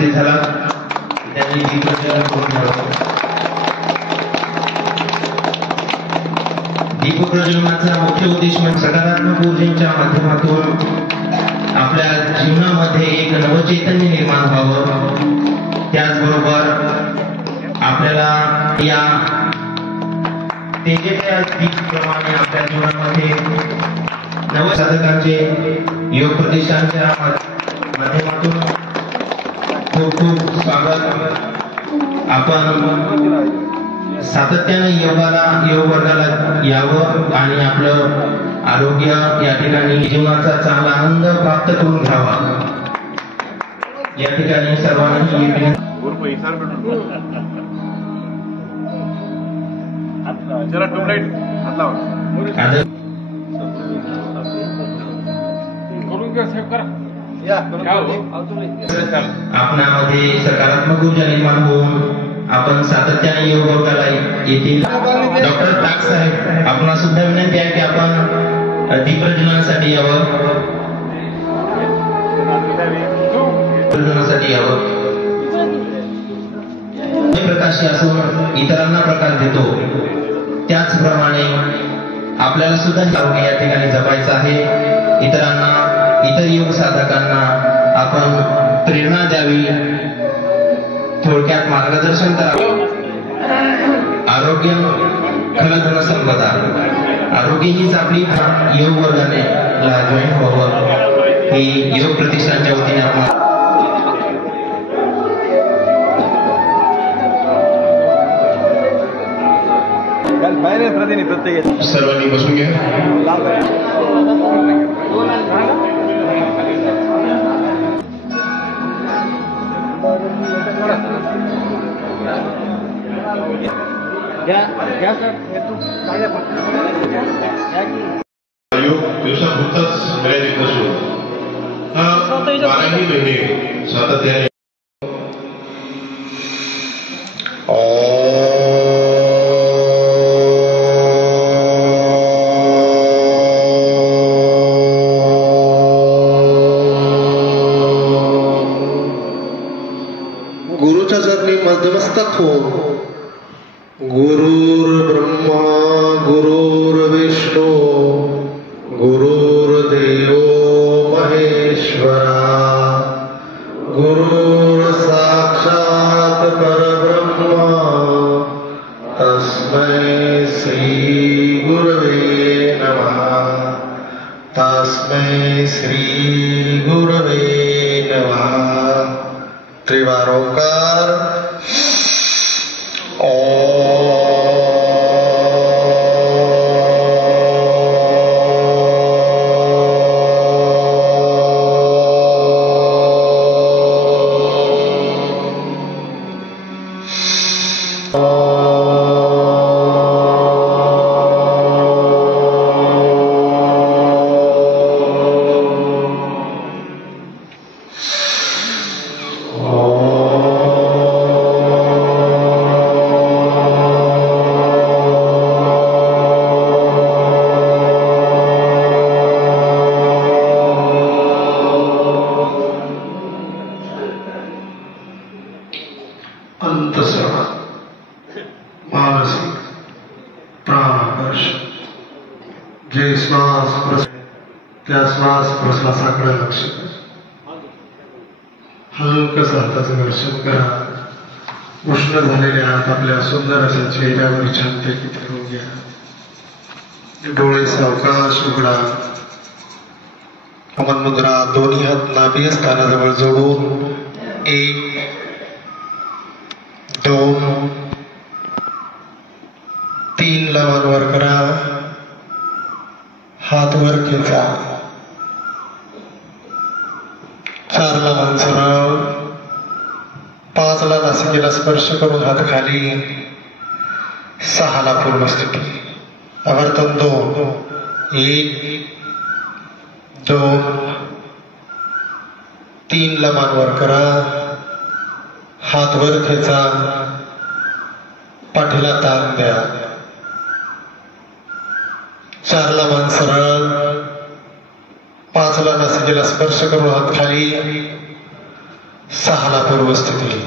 उपस्थित झाला त्यांनी दीपप्रज्वलन करून घ्यावं। दीपप्रज्वलनाचा मुख्य उद्देश म्हणजे सकारात्मक ऊर्जेच्या माध्यमातून आपल्या जीवनामध्ये एक नवचैतन्य निर्माण व्हावं, त्याचबरोबर आपल्याला या तेजेच्या दीपप्रमाणे आपल्या जीवनामध्ये नवसाधकांचे योग प्रतिष्ठानच्या माध्यमातून खूप खूप स्वागत। आपण सातत्याने योग वर्गाला यावं आणि आपलं आरोग्य या ठिकाणी जीवनाचा चांगला आनंद प्राप्त करून घ्यावा। या ठिकाणी सर्वांनी आपणामध्ये सकारात्मक ऊर्जा निर्माण होऊन आपण सातत्याने योग वर्गाला येतील। डॉक्टर टाक साहेब, आपणा सुद्धा विनंती आहे की आपण दीपप्रज्वलनासाठी यावं, प्रज्वलनासाठी यावं। प्रकाशी असून इतरांना प्रकाश देतो, त्याचप्रमाणे आपल्याला सुद्धा आरोग्य या ठिकाणी जपायचं आहे। इतरांना, इतर योग साधकांना आपण प्रेरणा द्यावी, थोडक्यात मार्गदर्शन करावं। आरोग्य खरं धन संपदा, आरोग्य हीच आपली योग वर्गाने जॉईन व्हावं ही योग प्रतिष्ठानच्या वतीने आपण सर्वांनी बसून घ्या। दिवसापुरताच मर्यादित नसून हा 12ही महिने सातत्याने गुरुच्या चरणी मध्यमस्तक हो। गुरुर्ब्रह्मा गुरुर्विष्णू गुरुर्देवो महेश्वरा, गुरुर् साक्षात् परब्रह्म तस्मै श्री गुरवे नमः, तस्मै श्री गुरवे नमः। त्रिवारोकार अंतःस्राव, मानसिक प्राणाकर्ष, जे श्वास त्या श्वास प्रश्वासाकडे लक्ष करा। हलकस हाताचं दर्शन करा। उष्ण झालेल्या हात आपल्या सुंदर अशा चेहऱ्यावर छानपैकी फिरवून घ्या। डोळे सावकाश उघडा। कमल मुद्रा, दोन्ही हात नाभी स्थानाजवळ जोडून 1 2 3 लमान वर करा। हात वर खेचा। 4 लमान सरळ। 5 ला नासिकेला स्पर्श करून हात खाली। 6 ला पूर्ण स्थिती। आवर्तन 2 1 2 3 लमान वर करा। हात वर खेचा। पाठीला ताण द्या। 4 ला मान सरळ। 5 ला नासिकेला स्पर्श करून हात खाली। 6ला पूर्वस्थिती.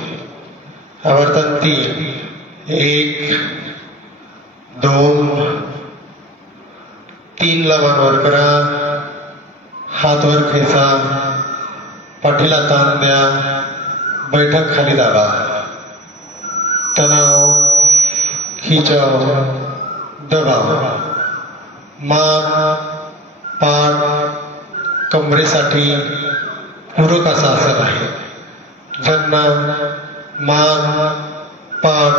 आवर्तन 3. 1 2 3ला मान वर करा. हात वर खेचा. पाठीला ताण द्या. बैठक खाली दाबा. तणाव, खिचाव, दबाव. मान, पाठ, कमरेसाठी पूरक असा आसन आहे. ज्यांना मान, पाठ,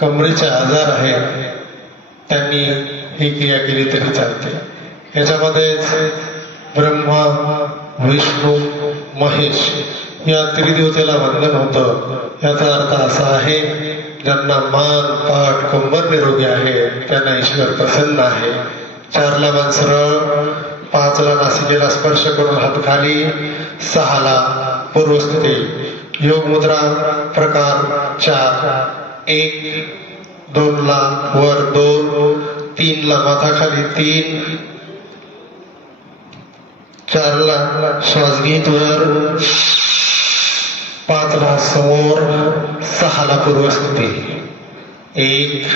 कमरेचे आजार आहेत त्यांनी ही क्रिया केली तरी चालते. याच्यामध्येच ब्रह्मा, विष्णू, महेश या त्रिदेवतेला वंदन होतं. याचा अर्थ असा आहे, ज्यांना मान, पाठ, कंबर निरोगी आहे त्यांना ईश्वर प्रसन्न आहे. 4ला मान सरळ. 5ला नासिकेला स्पर्श करून हात खाली. 6ला पूर्वस्थिती. योग मुद्रा प्रकार 4. 1 2ला वर 2. 3ला माथा खाली 3. 4ला श्वास घेत वर. 5ला समोर. 6ला पूर्वस्थिती. 1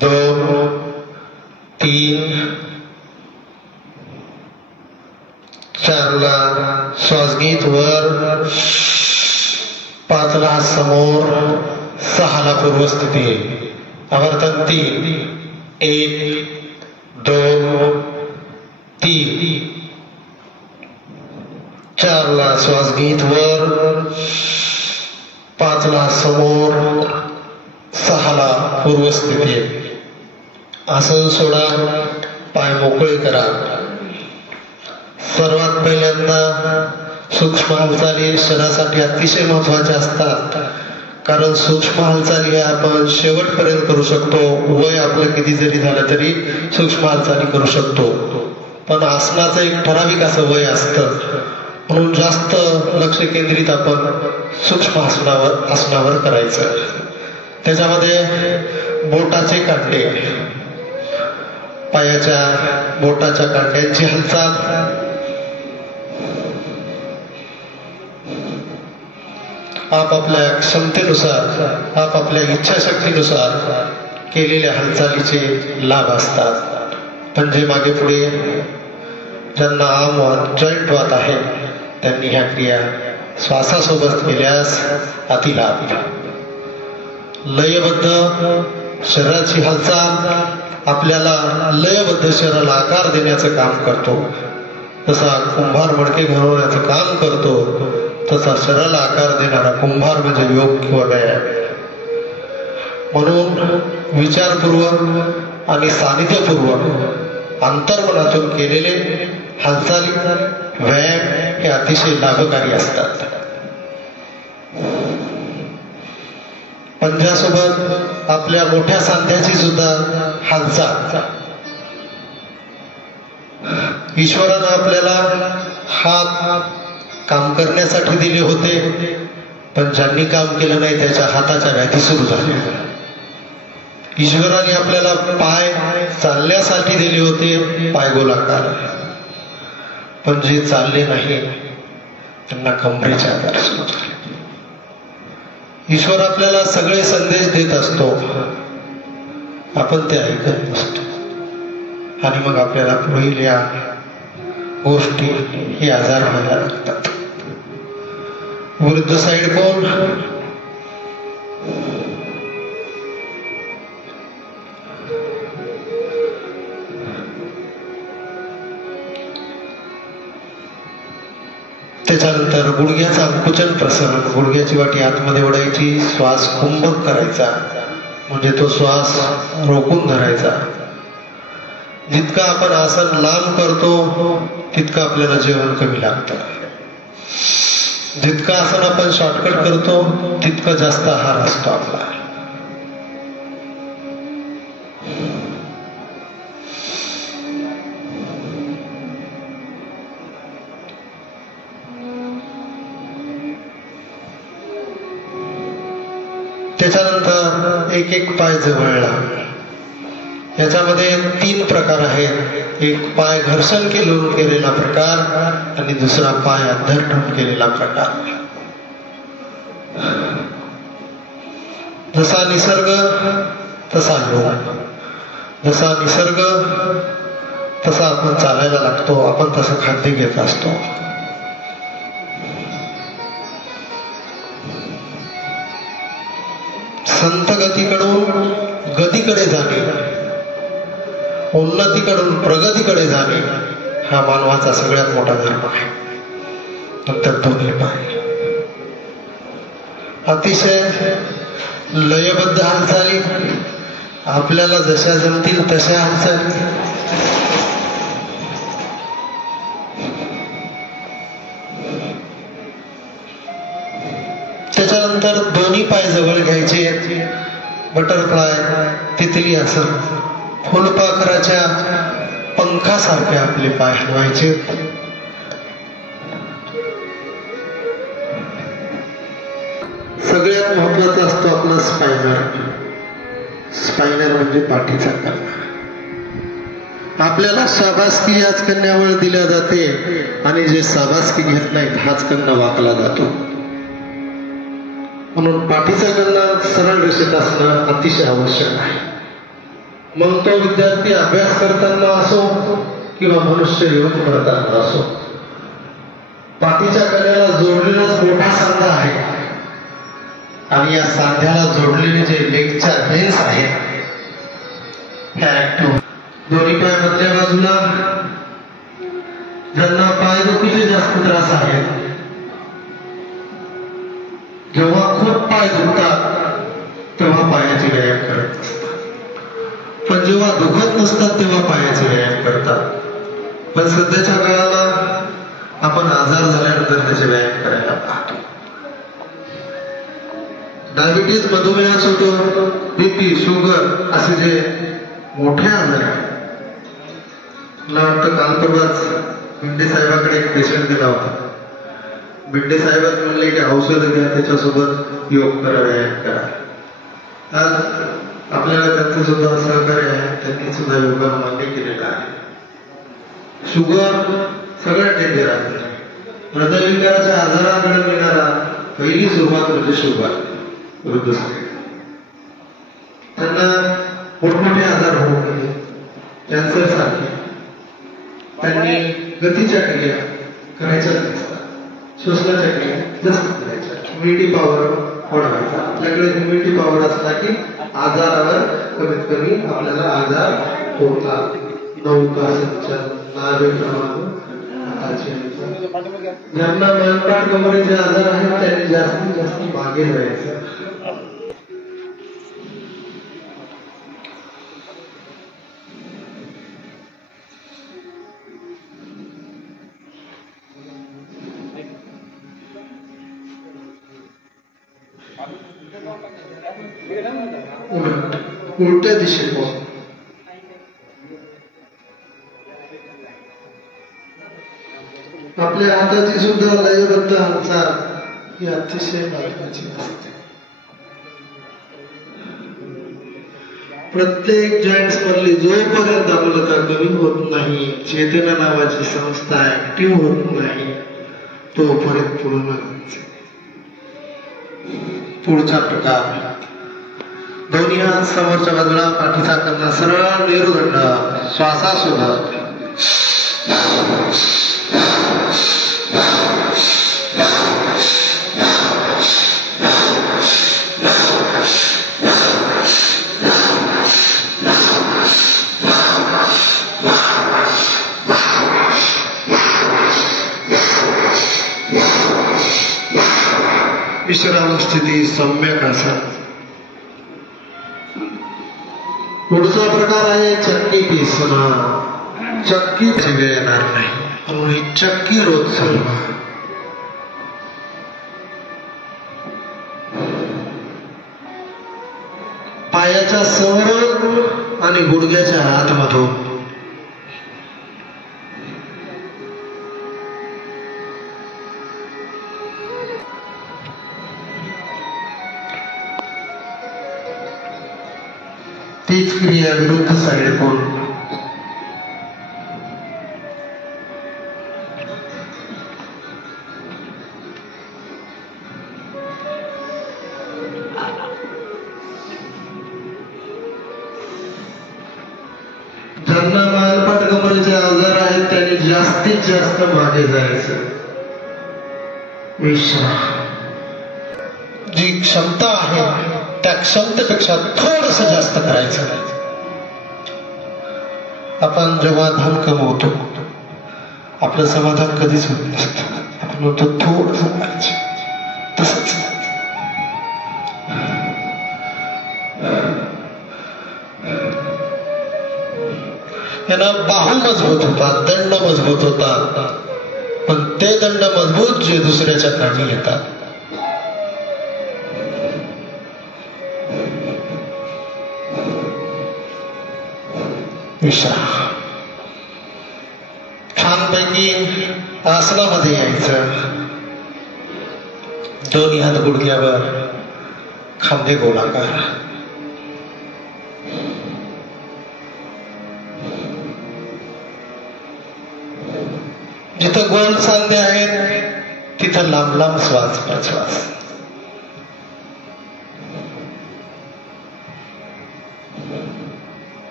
2 3 4ला श्वास घेत वर. 5ला समोर. 6ला पूर्वस्थिती. आवर्तन 3. 1 2 3. 4ला श्वास घेत वर. 5ला समोर. 6ला पूर्वस्थिती. आसन सोडा. पाय मोकळे करा. सर्वात पहिल्यांदा सूक्ष्म हालचाली शरीरासाठी अतिशय महत्वाच्या असतात. कारण सूक्ष्म हालचाली आपण शेवटपर्यंत करू शकतो. वय आपलं किती जरी झालं तरी सूक्ष्म हालचाली करू शकतो. पण आसनाचं एक ठराविक असं वय असतं. म्हणून जास्त लक्ष केंद्रित आपण सूक्ष्म आसनावर करायचं. त्याच्यामध्ये बोटाचे कांडे, पायाच्या बोटाच्या कांड्यांची हालचाल, आपापल्या क्षमतेनुसार, आपापल्या इच्छाशक्तीनुसार केलेल्या हालचालीचे लाभ असतात. पंजे मागे पुढे. ज्यांना आम जॉईंट वात आहे त्यांनी ह्या क्रिया श्वासासोबत केल्यास अतिलाभ. लयबद्ध शरीराची हालचाल आपल्याला लयबद्ध शरीराला आकार देण्याचं काम करतो. तसा कुंभार मडके घडवण्याचं काम करतो, तसा शरीराला आकार देणारा कुंभार म्हणजे योग किंवा व्यायाम. म्हणून विचारपूर्वक आणि सानिध्यपूर्वक अंतर्मनातून केलेले हालचाली, व्यायाम हे अतिशय लाभकारी असतात. पंजासोबत आपल्या मोठ्या सांध्याची सुद्धा हालचाल. ईश्वरानं आपल्याला हात काम करण्यासाठी दिले होते, पण ज्यांनी काम केलं नाही त्याच्या हाताच्या व्याधी सुरू झाल्या. ईश्वराने आपल्याला पाय चालण्यासाठी दिले होते, पाय गोलाकार, पण जे चालले नाही त्यांना कमरेचे आजार सुरू झाले. ईश्वर आपल्याला सगळे संदेश देत असतो, आपण ते ऐकत नसतो आणि मग आपल्याला पुढील या गोष्टी हे आजार व्हायला लागतात. विरुद्ध साईड कोण? त्याच्यानंतर गुडघ्याचा अंकुचन प्रसरण. गुडघ्याची वाटी आतमध्ये ओढायची, श्वास कुंभक करायचा, म्हणजे तो श्वास रोखून धरायचा. जितका आपण आसन लांब करतो तितकं आपल्याला जेवण कमी लागतं. जितकं आसन आपण शॉर्टकट करतो तितकं जास्त आहार असतो आपला. त्याच्यानंतर एक एक पाय जवळला. याच्यामध्ये 3 प्रकार आहेत. एक पाय घर्षण केलेला प्रकार आणि दुसरा पाय अधर ठेवून केलेला प्रकार. जसा निसर्ग तसा योग, जसा निसर्ग तसा आपण चालायला लागतो, आपण तसं खाद्य घेत असतो. संत गतीकडून गतीकडे जाणे, उन्नतीकडून प्रगतीकडे जाणे हा मानवाचा सगळ्यात मोठा धर्म आहे. नंतर दोन्ही पाय, अतिशय लयबद्ध हालचाली, आपल्याला जशा जमतील तशा हालचाली, त्याच्यानंतर दोन्ही पाय जवळ घ्यायचे, बटरफ्लाय, तितली आसन, फुलपाखराच्या पंखासारखे आपले पाय हलवायचे. सगळ्यात महत्वाचा असतो आपला स्पायनर. स्पायनर म्हणजे पाठीचा कणा. आपल्याला शाबासकी याच कण्यावर दिल्या जाते आणि जे शाबासकी घेत नाहीत हाच कणा वाकला जातो. म्हणून पाठीचा कणा सरळ रेषेत असणं अतिशय आवश्यक आहे. मग तो विद्यार्थी अभ्यास करताना असो किंवा मनुष्य योग करताना असो, पाठीच्या कण्याला जोडलेलाच मोठा सांधा आहे आणि या सांध्याला जोडलेले जे लेगच्या लेन्स आहेत ह्या ऍक्टिव्ह. दोन्ही पाय मधल्या बाजूला ज्यांना पायदुखीचे जास्त त्रास आहे, जेव्हा खूप पाय दुखतात तेव्हा पायाचे व्यायाम करत असतात, पण जेव्हा दुखत नसतात तेव्हा पायाचे व्यायाम करतात. पण सध्याच्या काळाला आपण आजार झाल्यानंतर त्याचे व्यायाम करायला पाहतो. डायबिटीज, मधुमेह असो, बीपी, शुगर असे जे मोठे आजार आहेत. मला वाटतं काल परवाच भिंडे साहेबाकडे एक पेशंट दिला होता. भिंडे साहेबात म्हणले की औषध घ्या, त्याच्यासोबत योग करा, व्यायाम करा. आज आपल्याला त्यांचं सुद्धा सहकार्य आहे, त्यांनी सुद्धा योगाला मान्य केलेलं आहे. शुगर सगळ्यात डेंजर आहे. हृदयविकाराच्या आजाराकडे मिळणारा पहिली सुरुवात म्हणजे शुगर. वृद्ध त्यांना मोठमोठे आजार होऊ नये, कॅन्सर सारखे. त्यांनी गतीच्या क्रिया करायच्या नसतात, श्वसनाच्या क्रिया जास्त करायच्या, इम्युनिटी पॉवर वाढवायचा. आपल्याकडे इम्युनिटी पॉवर असला की आजारावर कमीत कमी आपल्याला आजार होतात. ज्यांना मनपाठ कमरेचे आजार आहेत त्यांनी जास्तीत जास्त मागे जायचं. उलट्या दिशेने आपल्या हाताची सुद्धा लयबद्ध हालचाल ही अतिशय महत्वाची असते. प्रत्येक जॉईंट्स मधली जोपर्यंत आम्लता कमी होत नाही, चेतना नावाची संस्था ऍक्टिव्ह होत नाही, तोपर्यंत पूर्ण. पुढचा प्रकार, दोन्ही हात समोरच्या बाजूला, पाठीचा कणा सरळ मेरुदंड, श्वासासोबत विश्राम स्थिती, सम्यक आसन. पुढचा प्रकार आहे चक्की पिसणं. चक्की वेळ येणार नाही म्हणून ही चक्की रोज चालवा. पायाच्या समोर आणि गुडघ्याच्या आतमधून तीच क्रिया विरुद्ध साईड कोण. जास्तीत जास्त मागे जायचं. विश्राम. जी क्षमता आहे त्या क्षमतेपेक्षा थोडस जास्त करायचं. आपण जेव्हा धन कमवतो आपलं समाधान कधीच होत नसतं. आपण म्हणतो थोडस करायचं. तसंच यानं बाहू मजबूत होतात, दंड मजबूत होतात, पण ते दंड मजबूत जे दुसऱ्याच्या कामी येतात. विश्राम. छानपैकी आसनामध्ये यायचं. दोन्ही हात गुडघ्यावर, खांदे गोलाकार. जिथं गोल सांधे आहेत तिथं लांब लांब श्वास प्रश्वास.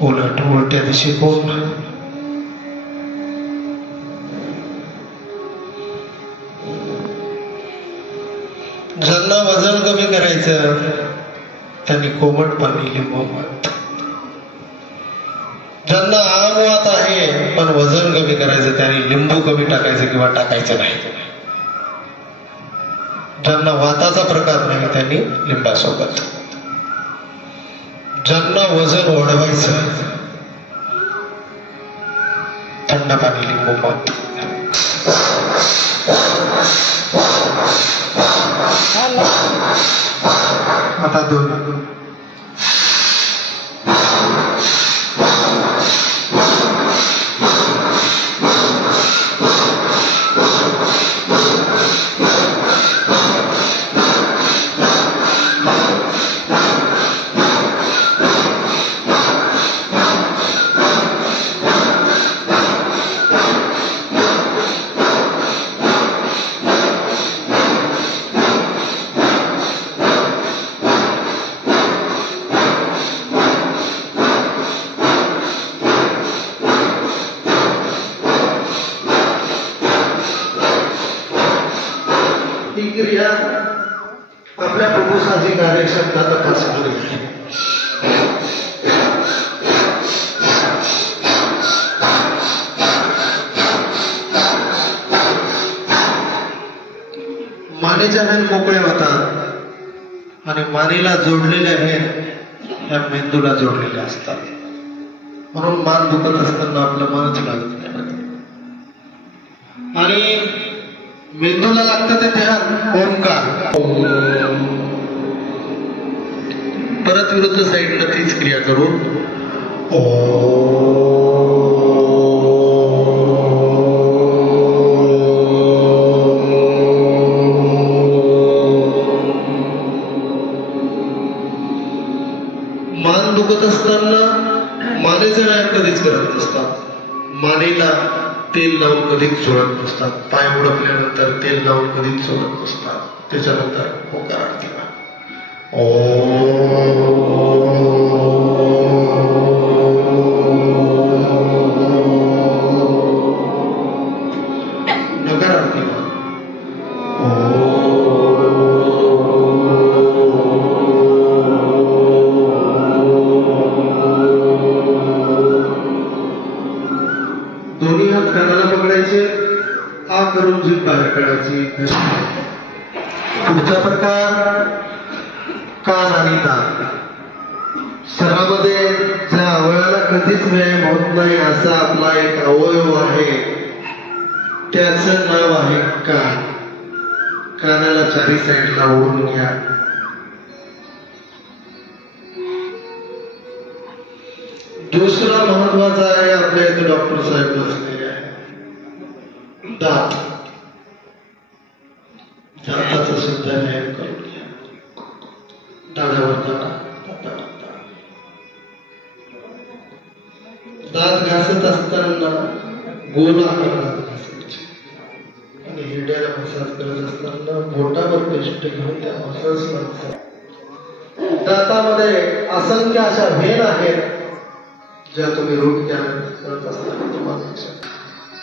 उलट उलट्या दिशे कोण. ज्यांना वजन कमी करायचं त्यांनी कोमट पाणी लिंबू मारत. ज्यांना आमवात आहे पण वजन कमी करायचं त्यांनी लिंबू कमी टाकायचं किंवा टाकायचं नाही. ज्यांना वाताचा प्रकार नाही त्यांनी लिंबासोबत. ज्यांना वजन वाढवायचं थंड पाणी लिंबू मारत. आता दोन क्रिया आपल्या फुफ्फुसाची कार्यक्षमता तपासली. मानेच्या वेन मोकळे होतात आणि मानेला जोडलेल्या वेन या मेंदूला जोडलेल्या असतात. म्हणून मान दुखत असताना आपलं मनच लागत नाही. आणि मेंदूला लागतं ते ध्यान ओंकार. परत विरुद्ध साईडला तीच क्रिया करू. मान दुखत असताना मानेचा व्यायाम कधीच करत नसतात. मानेला तेल लावून कधीच सोडत नसतात. पाय उडपल्यानंतर तेल लावून कधीच सोडत नसतात. त्याच्यानंतर ओंकार आरती. नकार आरती. दोन्ही हात कानाला पकडायचे. आ करून जीभ बाहेर काढायची. पुढचा प्रकार कान आणि नाक. शरीरामध्ये ज्या अवयवाला कधीच व्यायाम होत नाही असा आपला एक अवयव आहे त्याचं नाव आहे कान. कानाला चारी साईडला ओढून घ्या. दुसरा महत्वाचा आहे आपल्या इथे डॉक्टर साहेब बसलेले आहे दात. दाताचा सुद्धा व्यायाम करून घ्या. दाढावर दात घासत असताना गोल आकारात घासायचे आणि हिरड्याला मसाज करत असताना बोटावर पेस्ट घेऊन त्या मसाज करतात. दातामध्ये असंख्य अशा व्हेन आहेत ज्या तुम्ही रूट कॅनल करत असताना तुम्हाला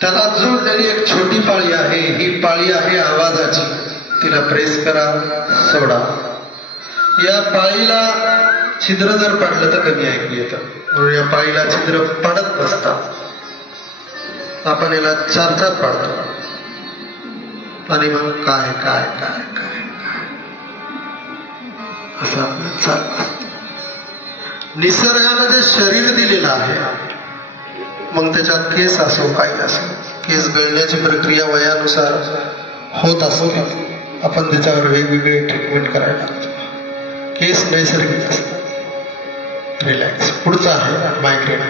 त्याला जोडलेली एक छोटी पाळी आहे. ही पाळी आहे आवाजाची. तिला प्रेस करा, सोडा. या पाळीला छिद्र जर पाडलं तर कमी ऐकू येतं, म्हणून या पाळीला छिद्र पाडत नसतात. आपण याला 4-4 पाडतो आणि मग काय काय काय काय असं आपलं चालतं. निसर्गानं जे शरीर दिलेलं आहे, मग त्याच्यात केस असो काही असो, केस गळण्याची प्रक्रिया वयानुसार होत असते. आपण त्याच्यावर वेगवेगळे ट्रीटमेंट करायला लागतो. केस नैसर्गिक असतात. रिलॅक्स. पुढचा आहे मायग्रेन.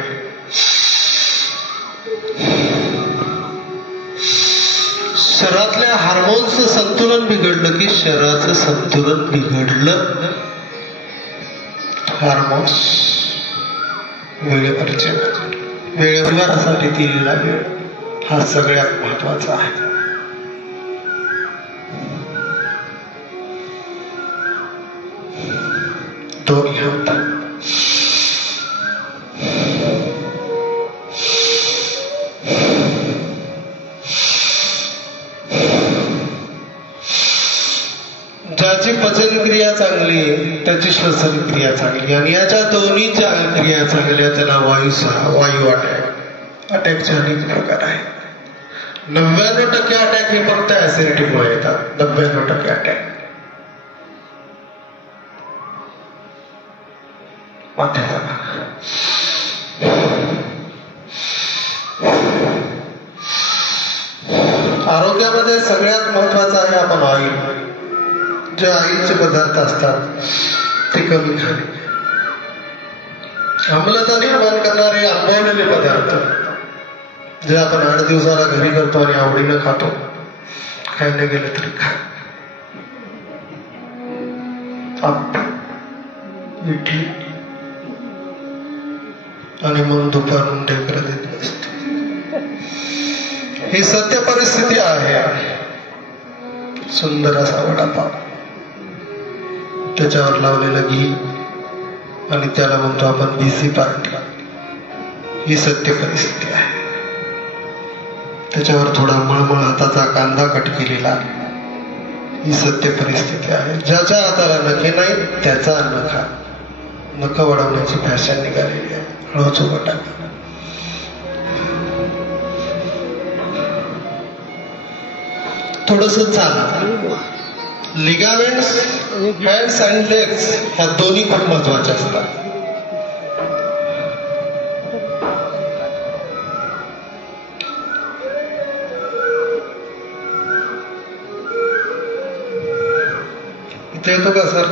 शरीरातल्या हार्मोन्सचं संतुलन बिघडलं की शरीराचं संतुलन बिघडलं. हार्मोन्स वेळेवरचे वेळेवरासाठी दिलेला वेळ हा सगळ्यात महत्वाचा आहे. दोन्ही हात ज्याची पचन क्रिया चांगली आहे त्याची श्वसन क्रिया चांगली, आणि याच्या दोन्हीच्या क्रिया चांगल्या त्याला वायू अटॅकचे अनेक प्रकार आहे. 99% अटॅक हे फक्त ऍसिडिटीमुळे येतात. 99% अटॅक आरोग्यामध्ये सगळ्यात महत्वाचं आहे आपण ऑइल. जे ऑइलचे पदार्थ असतात ते कमी खाणे. आम्लता निर्माण करणारे आंबवलेले पदार्थ जे आपण 8 दिवसाला घरी करतो आणि आवडीनं खातो, खायला गेलं तरी खा. इडली आणि मग दुपारून ढेकरं देत असते. ही सत्य परिस्थिती आहे. सुंदर असा वडापाव, त्याच्यावर लावलेलं घी, आणि त्याला म्हणतो आपण बीसी पार्टी. ही सत्य परिस्थिती आहे. त्याच्यावर थोडा मळमळ हाताचा कांदा कट केलेला, ही सत्य परिस्थिती आहे. ज्याच्या हाताला नखे नाही त्याचा अन्न खा. नख वाढवण्याची फॅशन निघालेली आहे. हळूच टाका. थोडस चाला. लिगामेंट्स हँड्स अँड लेग्स ह्या दोन्ही खूप महत्वाच्या असतात. इथे येतो का सर?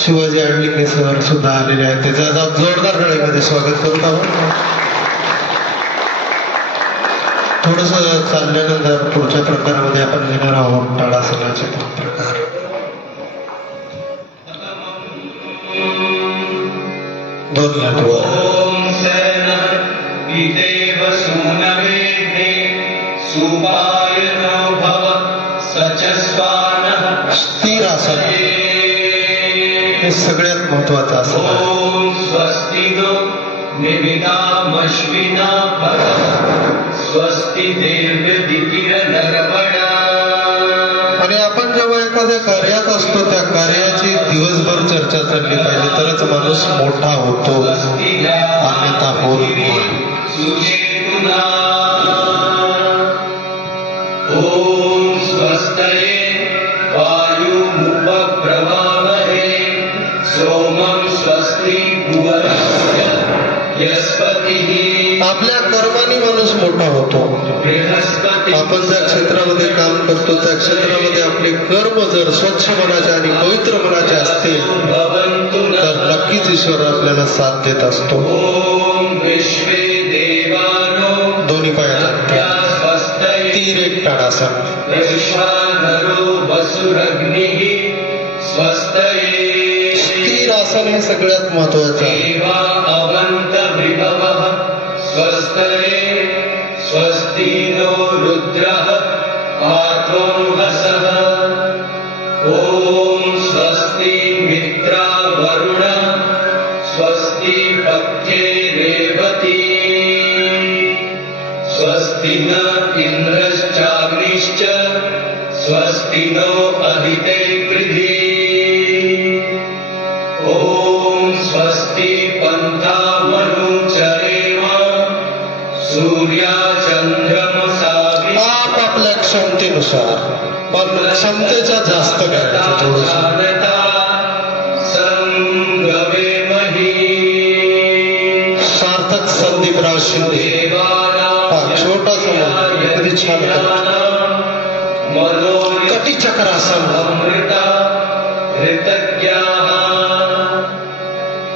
शिवाजी आडलिंगे सर सुद्धा आलेले आहेत. त्याचं जोरदार टाळीमध्ये स्वागत करत आहोत. थोडस चालल्यानंतर पुढच्या प्रकारामध्ये आपण घेणार आहोत ताडासनाचे प्रकार. दोन हातवर स्थिर आसन हे सगळ्यात महत्वाचं आसन आहे. आणि आपण जेव्हा एखाद्या कार्यात असतो त्या कार्याची दिवसभर चर्चा चालली पाहिजे, तरच माणूस मोठा होतो, अन्यथा होत नाही. ओम स्वस्तये वायुमुपप्रवामहे सोमं स्वस्ति भुवनस्य यस्पतिः. आपल्या कर्माने माणूस मोठा होतो. आपण ज्या क्षेत्रामध्ये काम करतो त्या क्षेत्रामध्ये आपले कर्म जर स्वच्छ मनाचे आणि पवित्र मनाचे असतील तर नक्कीच ईश्वर आपल्याला साथ देत असतो. दोन्ही पायाचा तीर एक ताडासन. स्थिर आसन हे सगळ्यात महत्वाचं आहे. स्वस्ति अदिते कृधि ॐ स्वस्ति पन्थामनुचरेम सूर्या चंद्रमसावि आपल्या क्षमतेनुसार पण क्षमतेच्या जास्त करायचं थोडंसं संगमेमहि सार्थक संदीपराव शिंदे छोटा समोर कधी छान कटी चक्रासन अमृता ऋतज्ञाः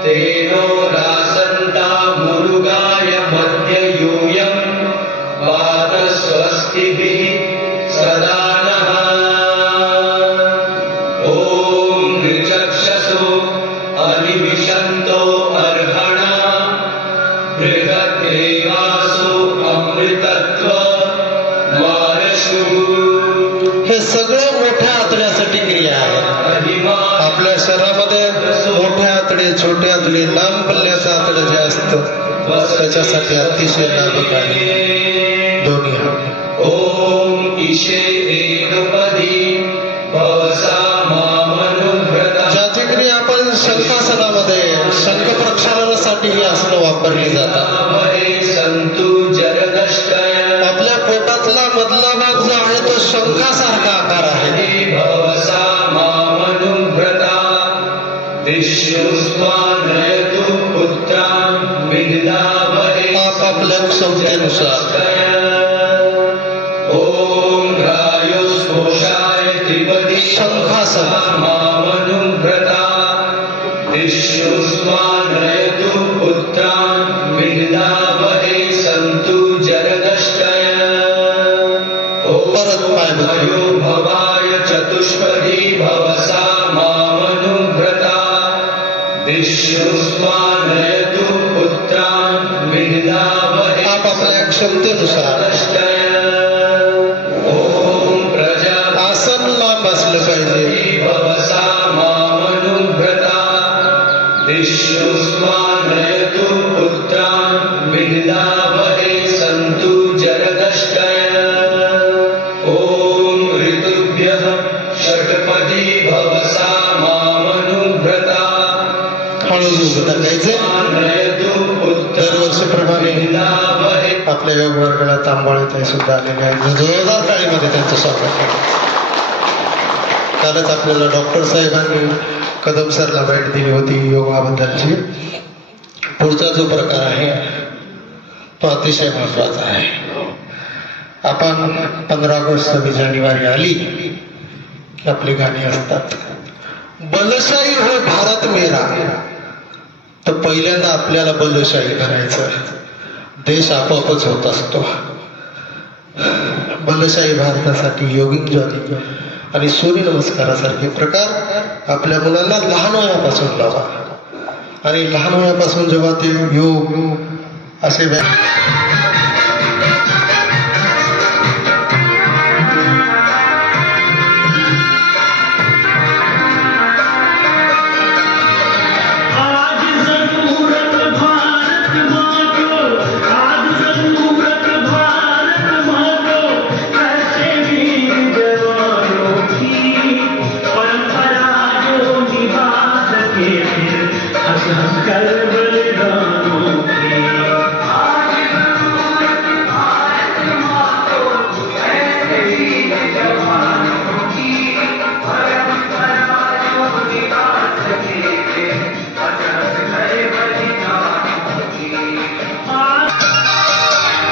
तेनो रासन्ता मुरुगाय मध्य यूयं पात स्वस्तिभिः सदा नः ॐ ऋचक्षसो अनिविशन्तो अर्हणा बृहद्देवासो अमृतत्व हे सगळे मोठ्या आतड्यासाठी क्रिया आहे. आपल्या शरीरामध्ये मोठ्या आतडे छोटे आतडे लांब पल्ल्याचं आतडं जे असतं त्याच्यासाठी अतिशय लाभक आहे दोन्ही. ओम ईशे एकदपदी भवसा मामनुव्रता ज्याची क्रिया आपण शंखासनामध्ये शंख प्रक्षालनासाठी ही आसनं वापरली जातात. संतु जरदष्टय आपल्या पोटातला मधला भाग जो आहे तो शंखासारखा आकार आहे. भवसा मामनुव्रता विश्वस्मानयतु पुत्रान् विद्यावहे आपापल्या क्षमतेनुसार ओम रायुस्पोषाय त्रिपदी शंखासन मामनुव्रता विश्वस्मानयतु पुत्रान् विद्यावहे सन्तु जरदष्टय परत पाय ओम भवाय चतुष्पदी भवसा मामनुव्रता विश्वस्मानयतु पुत्रान् विद्यावहे आपापल्या क्षमतेनुसार ओम प्रजा आसन लांब असलं पाहिजे. भवसा मामनुव्रता विश्वस्मानयतु पुत्रान् विद्यावहे सन्तु जरदष्टय ओम ऋतुभ्यः षट्पदी भवसा मामनुव्रता हळूहळू टाकायचं. दरवर्षीप्रमाणे आपल्या योग वर्गाला तांबोळीताई सुद्धा आलेले आहेत. जोरदार टाळीमध्ये त्यांचं स्वागत केलं. कालच आपल्याला डॉक्टर साहेबांनी कदम सरला भेट दिली होती योगाबद्दलची. पुढचा जो प्रकार आहे तो अतिशय महत्वाचा आहे. आपण 15 ऑगस्ट 26 जानेवारी आली की आपली गाणी असतात. बलशाही हो भारत मेरा, तर पहिल्यांदा आपल्याला बलशाही करायचं. देश आपोआपच होत असतो. बलशाही भारतासाठी योगिक जॉगिंग आणि सूर्यनमस्कारासारखे प्रकार आपल्या मुलांना लहान वयापासून लावा. आणि लहान वयापासून जेव्हा ते योग असे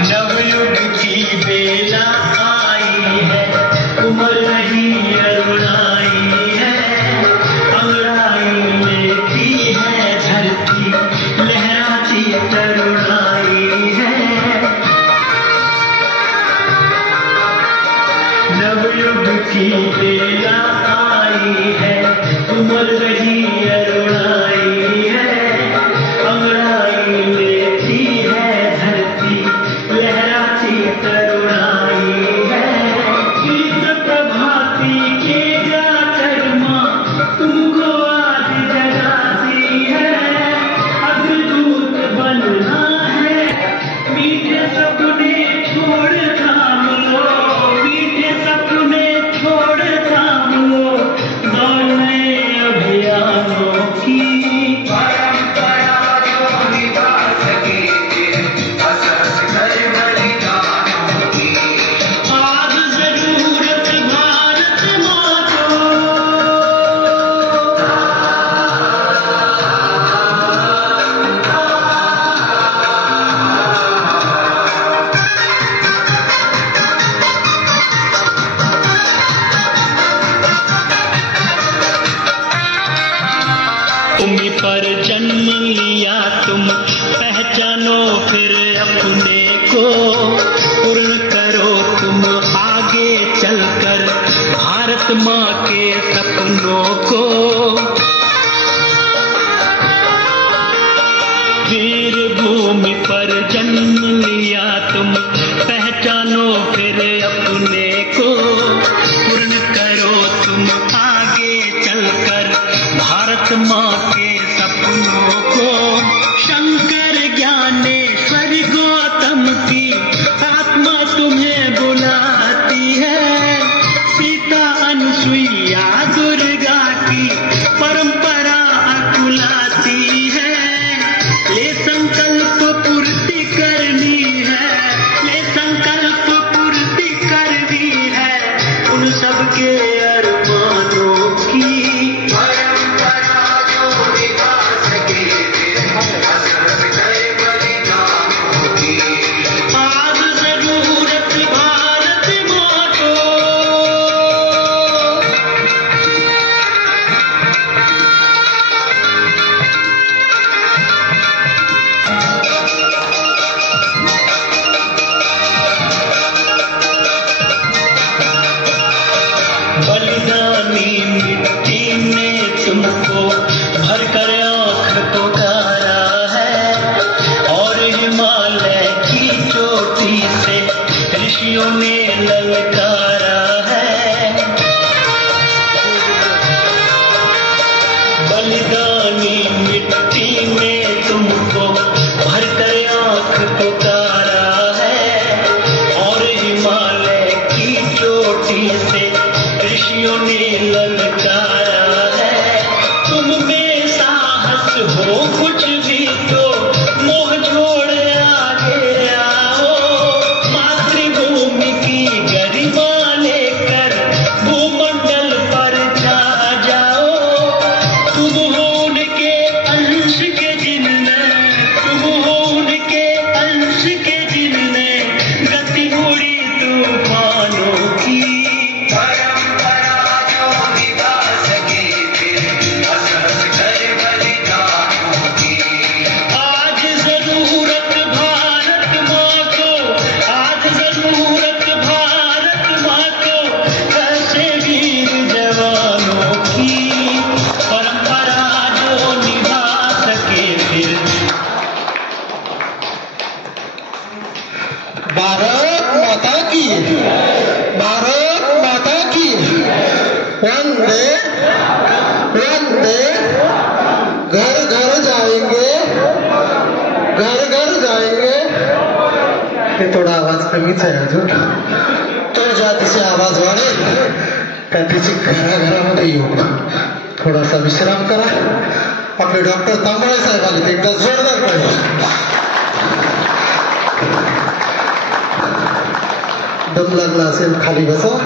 नवयुग की बेला आई है, उम्र नहीं अरुणाई है, अंगड़ाई लेती है धरती, लहराती तरुणाई है। नवयुग की बेला आई है, उम्र नहीं अरुणाई है, अंगड़ाई लेती है धरती, लहराती तरुणाई है। गीत प्रभाती के जाकर माँ तुमको आज जगाती है, अग्रदूत बनना है, मीठे सपने छोड़ थाम लो, मीठे सपने छोड़ थाम लो, पर जन्म लिया तुम, पहचानो फिर अपने को, पूर्ण करो तुम आगे चलकर भारत माँ के सपनों को। वीर भूमि पर जन्म लिया तुम, पहचानो फिर अपने को, पूर्ण करो तुम आगे चलकर भारत माँ के सपनों को। शंकर ज्ञानेश्वर गौतम की आत्मा तुम्हें बुलाती है, सीता अनुसुईया दुर्गा की परंपरा अकुलाती है। ले संकल्प पूर्ति करनी है, ले संकल्प पूर्ति करनी है उन सबके अरमानों की। आज जरूरत भारत माँ को, बलिदानी मिट्टी ने तुमको भरकर आँख पुकारा है, और हिमालय की चोटी से ऋषियों ने ललकारा है। बलिदानी मिट्टी ने तुमको भरकर आँख पुकारा है, और हिमालय की चोटी से ऋषियों ने ललकारा है। तुम में साहस हो कुछ भी तो मोह छोड़ आगे आओ, मातृभूमि की गरिमा लेकर भूमंडल पर जा जाओ। तुम हो उनके अंश के जिनने, तुम हो उनके अंश के जिनने गति उड़ी तूफानों की। आज जरूरत भारत माँ को, आज जरूरत भारत माँ को, ऐसे वीर जवानों की परंपरा जो निभा सके फिर। भारत माता की, भारत माता की, वंदे वंदे। घर घर जाएंगे, घर घर जाएंगे। हे थोडा आवाज कमीच आहे अजून, तो ज्या दिवशी आवाज वाढेल त्या दिवशी घराघरामध्ये येऊ. थोडासा विश्राम करा. आपले डॉक्टर तांबळे साहेब आले, एकदा जोरदार पाहिजे. दम लागला असेल खाली बसा.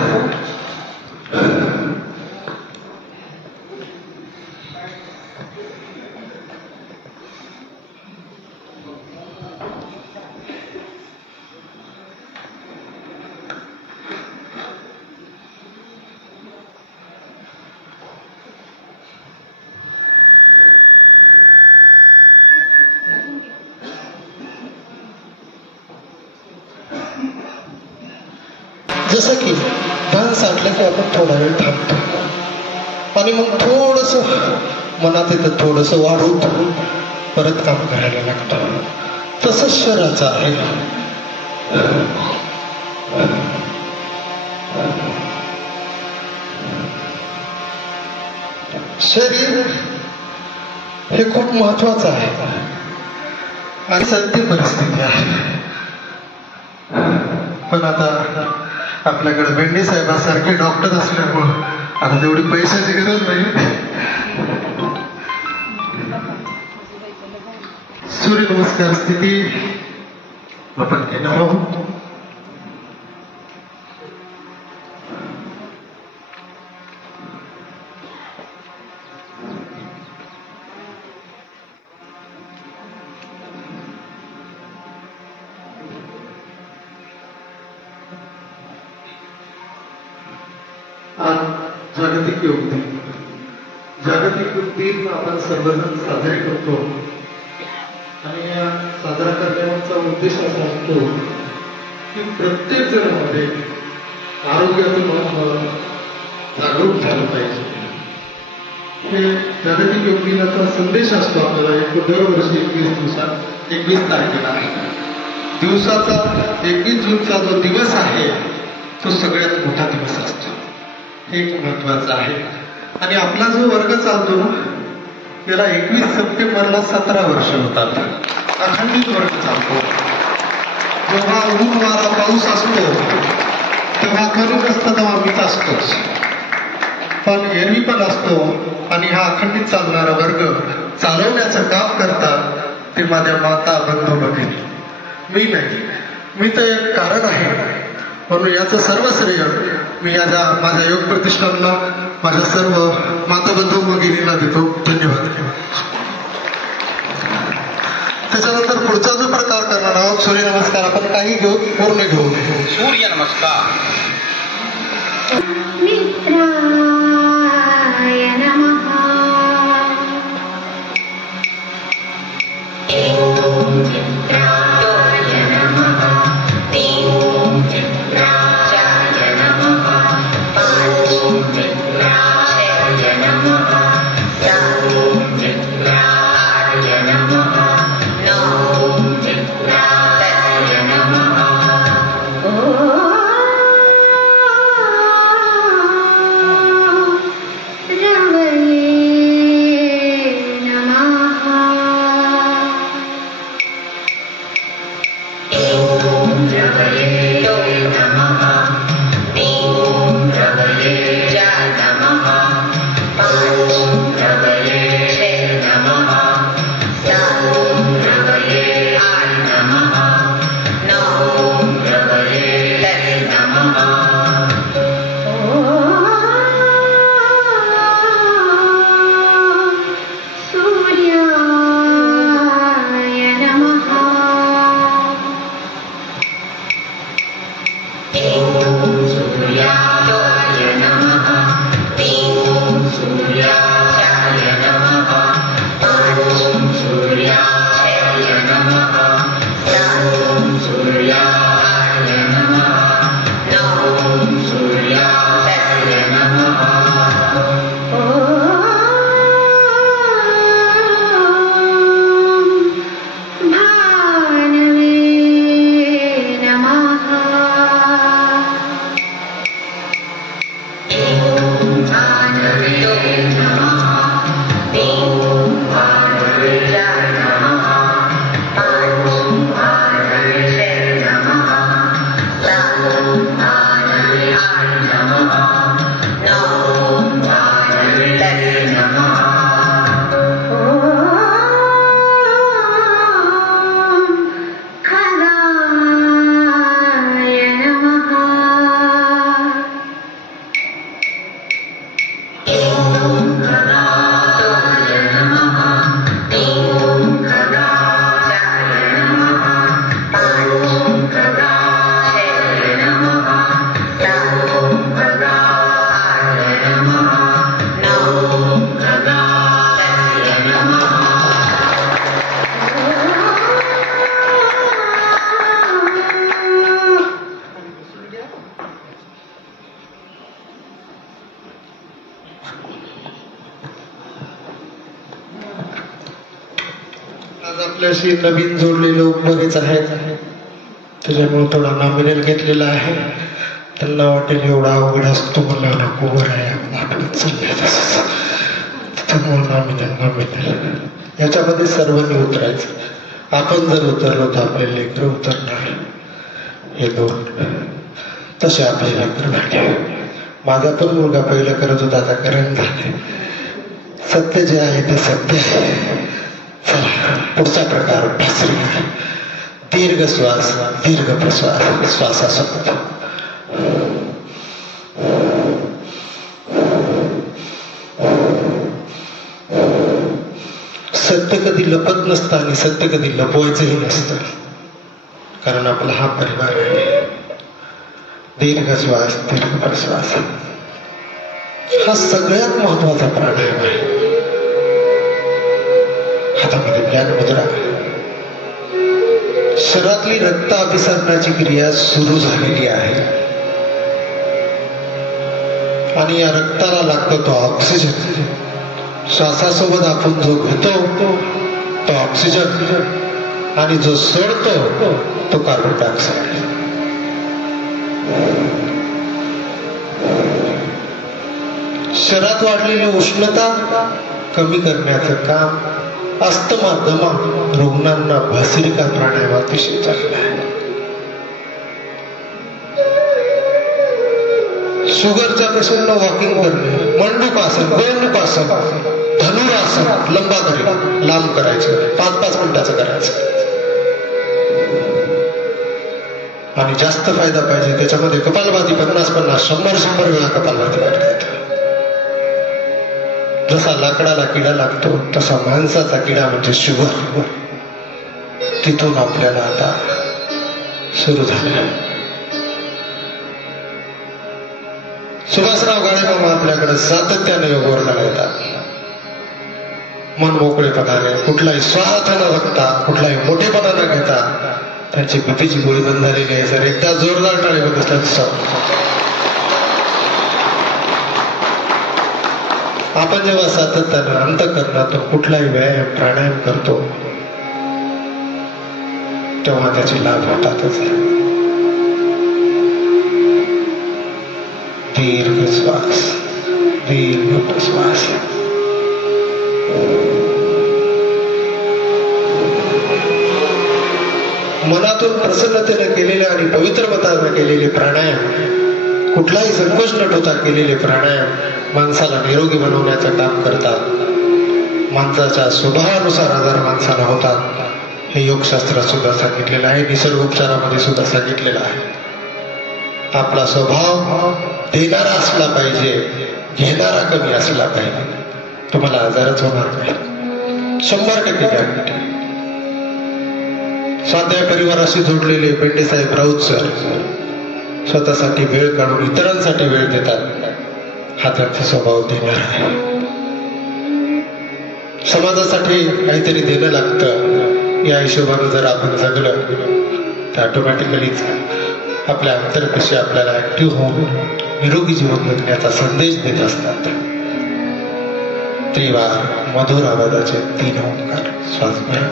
जसं की डान्स आटलं की आपण थोडा वेळ थांबतो आणि मग थोडस मनात येतं, थोडस वाढवतो, परत काम करायला लागतो. तसंच शरीराचं आहे. शरीर हे खूप महत्वाचं आहे आणि सत्य परिस्थिती आहे. पण आता आपल्याकडे बेंडे साहेबांसारखे डॉक्टर असल्यामुळं आता तेवढी पैशाची गरज नाही. सूर्यनमस्कार स्थिती आपण घेणार आहोत. आज जागतिक योग दिन. जागतिक दिन आपण सर्वजण साजरे करतो आणि या साजरा करण्याचा उद्देश असा असतो की प्रत्येक जणांमध्ये आरोग्याचं महत्त्व जागरूक झालं पाहिजे. हे जागतिक योग दिनाचा संदेश असतो आपल्याला. एक दरवर्षी 21 तारखेला दिवसाचा 21 जूनचा जो दिवस आहे तो सगळ्यात मोठा दिवस असतो. हे एक महत्वाचं आहे. आणि आपला जो वर्ग चालतो ना त्याला 21 सप्टेंबरला 17 वर्ष होतात. अखंडित वर्ग चालतो. जेव्हा ऊन वारा पाऊस असतो तेव्हा करून असतं तेव्हा मीच असतोच, पण एरवी पण असतो. आणि हा अखंडित चालणारा वर्ग चालवण्याचं काम करतात ते माझ्या माता बंधू भगिनी, मी नाही. मी तर एक कारण आहे, म्हणून याचं सर्व श्रेय मी माझ्या योग प्रतिष्ठानला माझ्या सर्व माता बंधू भगिनींना देतो. धन्यवाद. त्याच्यानंतर पुढचा जो प्रकार करणार आहोत सूर्यनमस्कार. आपण काही घेऊ पूर्ण घेऊ. सूर्य नमस्कार. मित्राय नमः. ॐ मित्राय नमः. ॐ मित्राय नमः. ॐ मित्राय नमः. ॐ मित्राय नमः. ॐ मित्राय नमः. आपल्याशी नवीन जोडलेले लोक बरेच आहेत, त्याच्यामुळे थोडा नॉमिनल घेतलेला आहे. त्यांना वाटेल एवढा अवघड असतो मला नको बरं आहे नॉमिनल. याच्यामध्ये सर्वांनी उतरायचं. आपण जर उतरलो तर आपले लेकरं उतरणार. हे दोन तसे आपले लेकरं झाले. माझा पण मुलगा पहिला करत होता, आता करण झाले. सत्य जे आहे ते सत्य आहे. चला पुढचा प्रकार भस्त्रिका. दीर्घ श्वास दीर्घ प्रश्वास. श्वासासोबत सत्य कधी लपत नसतं आणि सत्य कधी लपवायचंही नसतं, कारण आपला हा परिवार आहे. दीर्घ श्वास दीर्घ प्रश्वास हा सगळ्यात महत्वाचा प्राणायाम आहे. ध्यान मुद्रा. शरीरातली रक्त अभिसरणाची क्रिया सुरू झालेली आहे आणि या रक्ताला लागतो तो ऑक्सिजन. श्वासासोबत आपण जो घेतो तो ऑक्सिजन आणि जो सोडतो तो कार्बन डायऑक्साईड. शरीरात वाढलेली उष्णता कमी करण्याचं काम अस्थमा दमा रुग्णांना भस्त्रिका प्राणायाम अतिशय चांगला आहे. शुगरच्या पेशंटला वॉकिंग करणे, मंडूकासन, गोमुखासन, धनुरासन, लंबा करेल, लांब करायचं, 5-5 मिनिटाचं करायचं. आणि जास्त फायदा पाहिजे त्याच्यामध्ये कपालभाती 50-50, 100-100 वेळा कपालभाती करता येतं. जसा लाकडाला किडा लागतो तसा माणसाचा किडा म्हणजे शुगर. तिथून आपल्याला आता सुरू झालं. सुभाषराव गाडे मामा आपल्याकडे सातत्याने योग वर्गाला येतात. मन मोकळेपणाने, कुठलाही स्वार्थ न बघता, कुठलाही मोठेपणा न घेता. त्यांची बीपीची गोळी बंद झालेली आहे. सर एकदा जोरदार टाळी होत असतात. आपण जेव्हा सातत्यानं अंतःकरणातून कुठलाही व्यायाम प्राणायाम करतो तेव्हा त्याचे लाभ होतातच. दीर्घ श्वास, दीर्घ श्वास. मनातून प्रसन्नतेने केलेले आणि पवित्र मताने केलेले प्राणायाम, कुठलाही संकोच न ठेवता केलेले प्राणायाम माणसाला निरोगी बनवण्याचं काम करतात. माणसाच्या स्वभावानुसार आजार माणसाला होतात हे योगशास्त्रात सुद्धा सांगितलेलं आहे, निसर्गोपचारामध्ये सुद्धा सांगितलेलं आहे. आपला स्वभाव देणारा असला पाहिजे, घेणारा कमी असला पाहिजे. तुम्हाला आजारच होणार नाही, 100% गॅरंटी. स्वाध्याय परिवाराशी जोडलेले पेंडेसाहेब राऊत सर स्वतःसाठी वेळ काढून इतरांसाठी वेळ देतात. हा त्यांचा स्वभाव देणार आहे. समाजासाठी काहीतरी देणं लागतं. या हिशोबानं जर आपण जगलं तर ऑटोमॅटिकलीच आपल्या अंतर्कशी आपल्याला ऍक्टिव्ह होऊन निरोगी जीवन जगण्याचा संदेश देत असतात. त्रिवार मधुर आवाजाचे 3 ओंकार. श्वास घ्या.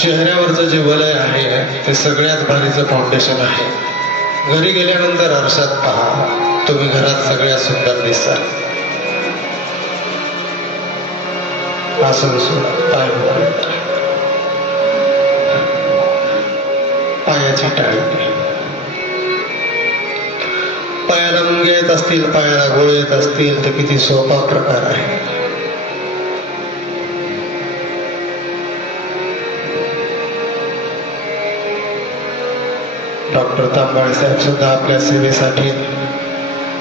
चेहऱ्यावरचं जे वलय आहे ते सगळ्यात भारीचं फाउंडेशन आहे. घरी गेल्यानंतर आरशात पहा, तुम्ही घरात सगळ्यात सुंदर दिसता. आसन पाय पायाची टाळी. पायाला मुंग्या येत असतील, पायाला गोळ येत असतील तर किती सोपा प्रकार आहे. डॉक्टर तांबाळे साहेब सुद्धा आपल्या सेवेसाठी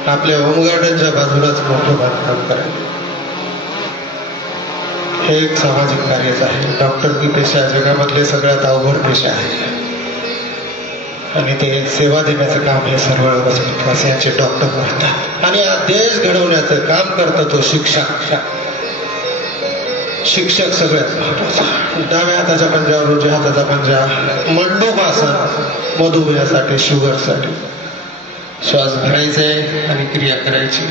आपल्या होमगार्डनच्या बाजूलाच मोठं बांधकाम करायचं. हे एक सामाजिक कार्यच आहे. डॉक्टरकी पेशा जगामधले सगळ्यात अवघड पेशा आहे आणि ते सेवा देण्याचं काम हे सर्व वसमतवासियांचे डॉक्टर करतात. आणि हा देश घडवण्याचं काम करतो तो शिक्षक. शिक्षक सगळ्यात महत्वाचा. डाव्या हाताच्या पंजावर उजव्या हाताचा पंजा. मंडोपासन मधुमेहासाठी, शुगरसाठी. श्वास भरायचे आणि क्रिया करायची.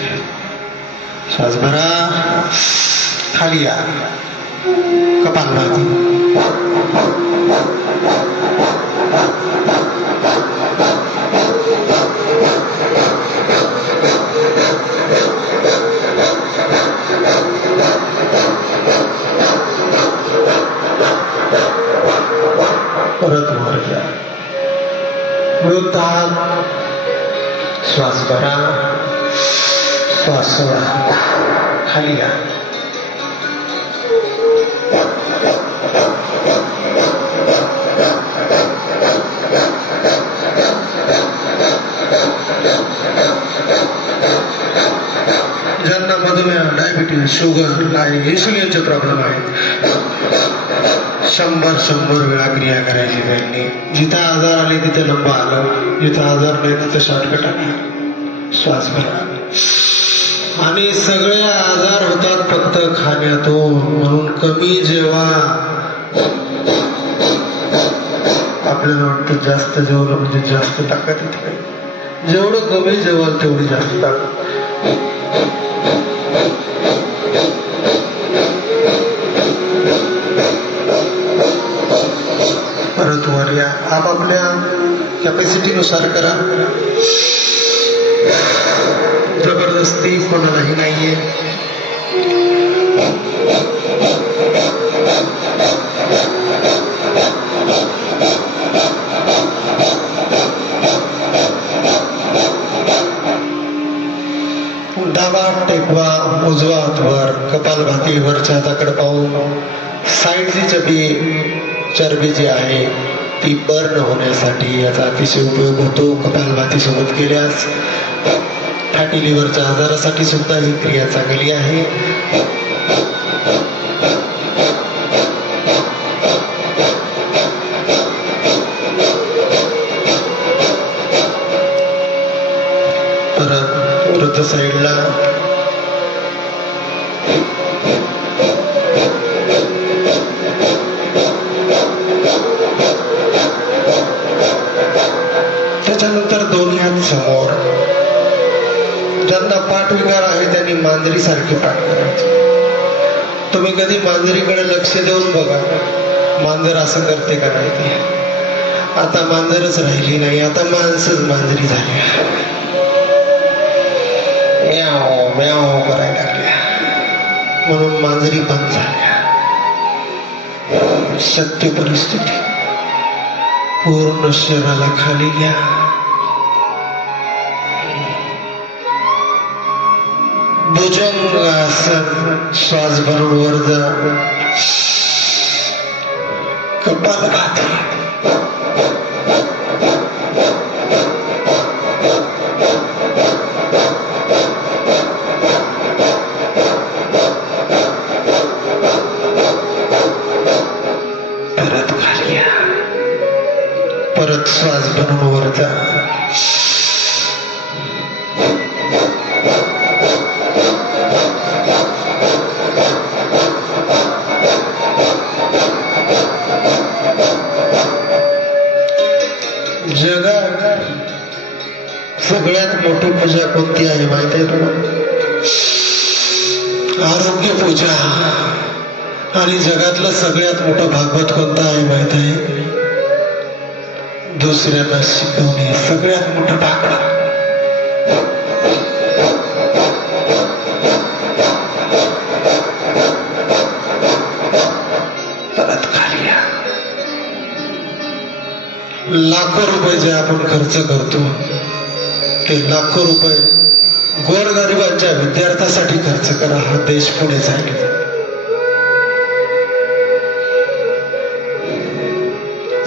श्वास भरा, खाली या, कपालभाती. परत वर घ्या. वृत्तात श्वास भरा, श्वास सोडा, खाली या. ज्यांना मधुमेह, डायबिटीज, शुगर आणि इन्सुलिनचे प्रॉब्लेम आहेत 100 वेळा क्रिया करायची. त्यांनी जिथं आजार आले तिथे लंब आलं, जिथं आजार नाही तिथं शॉर्टकट आला. श्वास भरा. आणि सगळे आजार होतात फक्त खाण्यातून. म्हणून कमी जेव्हा आपल्याला वाटतं जास्त जेवलं म्हणजे जास्त ताकद येत नाही. जेवढं कमी जेवाल तेवढी जास्त ताकद. परत वर या. आपापल्या कॅपॅसिटीनुसार करा. जबरदस्ती कोणालाही नाहीये. डावा हात टेकवा, उजवा हात वर, कपालभाती वरच्या हाताकडे पाहून. साईडची चरबी जी आहे ती बर्न होण्यासाठी याचा अतिशय उपयोग होतो. कपालभाती सोबत केल्यास फॅटी लिव्हरच्या आजारासाठी सुद्धा ही क्रिया चांगली आहे. परत वृद्ध साईडला. त्याच्यानंतर दोन्ही हात समोर. ज्यांना पाठविकार आहे त्यांनी मांजरी सारखी पाठ करायची. तुम्ही कधी मांजरीकडे लक्ष देऊन बघा, मांजर असं करते का नाही ते. आता मांजरच राहिली नाही, आता माणसंच मांजरी झाली. म्याव म्याव करायला लागल्या, म्हणून मांजरी बंद झाल्या. सत्य परिस्थिती. पूर्ण शरीराला खाली घ्या. भुजंगासन. श्वास भरून वर जा. कपालभाती. परत खाली या. परत श्वास भरून वर जा. जगात सगळ्यात मोठी पूजा कोणती आहे माहिती आहे तुम्हाला? आरोग्य पूजा. आणि जगातलं सगळ्यात मोठं भागवत कोणतं आहे माहित आहे? दुसऱ्यांना शिकवणे. सगळ्यात मोठं भागवत. परत खाली या. लाखो रुपये जे आपण खर्च करतो ते लाखो रुपये गोरगरिबांच्या विद्यार्थ्यासाठी खर्च करा. हा देश पुढे जाईल.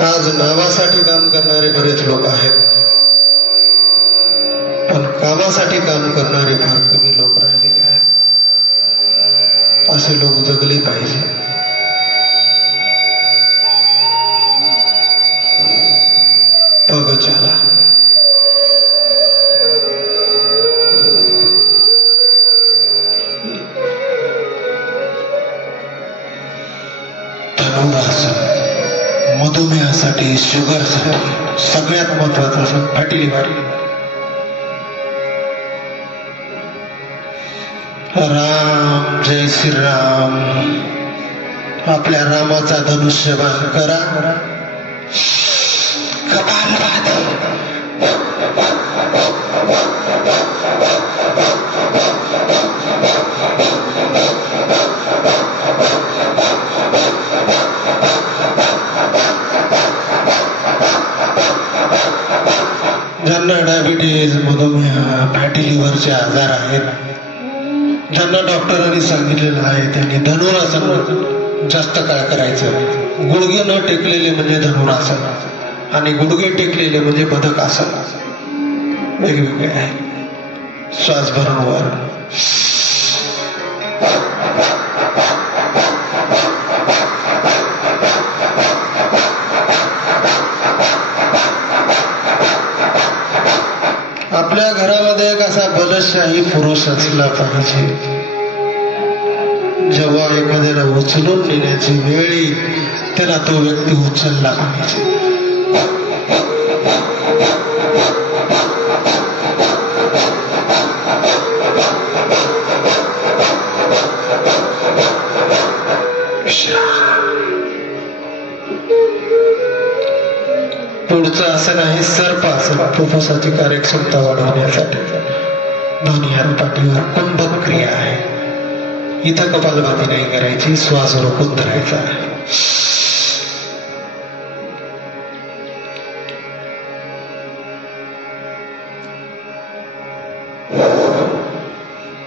आज नावासाठी काम करणारे बरेच लोक आहेत, पण कामासाठी काम करणारे फार कमी लोक राहिलेले आहेत. असे लोक जगले पाहिजे. पगचाला. धनुरासन. मधुमेहासाठी, शुगरसाठी सगळ्यात महत्वाचं असं फॅटी लिव्हर. राम जय श्रीराम. आपल्या रामाचा धनुष्यबाण करा. कपालभाती. डायबिटीज, मधुमेह, फॅटी लिव्हरचे आजार आहेत, ज्यांना डॉक्टरांनी सांगितलेलं आहे त्यांनी धनुरासन जास्त काळ करायचं. गुडघे न टेकलेले म्हणजे धनुरासन आणि गुडघे टेकलेले म्हणजे बदकासन. वेगवेगळे आहे. श्वास भरून वर. आपल्या घरामध्ये एक असा बलशाही पुरुष असला पाहिजे, जेव्हा एखाद्याला उचलून नेण्याची वेळ येईल त्याला तो व्यक्ती उचलला पाहिजे. पुढचं आसन आहे सर्पासन. फुफ्फुसाची कार्यक्षमता वाढवण्यासाठी दोन्ही हात पाठीवर कुंभक क्रिया आहे. इथं कपालभाती नाही करायची, श्वास रोखून धरायचा.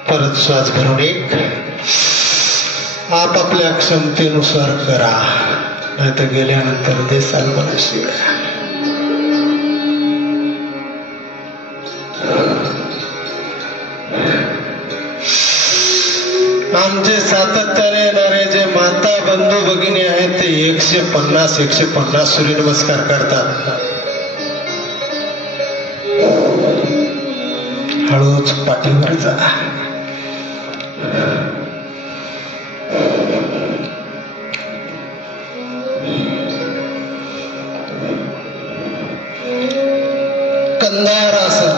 परत श्वास भरून एक. आपापल्या क्षमतेनुसार करा, नाहीतर गेल्यानंतर देसाल मला शिवाय. आमचे सातत्याने येणारे जे माता बंधू भगिनी आहेत ते 150 सूर्यनमस्कार करतात. हळूच पाठीवर जा. कंधार आसन.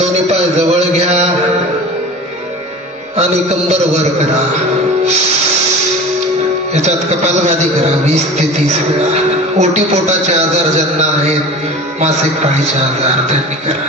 दोन्ही पाय जवळ घ्या आणि कंबर वर करा. याच्यात कपालभाती करा 20 ते 30 वेळा. ओटीपोटाचे आजार ज्यांना आहेत, मासिक पाळीचे आजार, त्यांनी करा.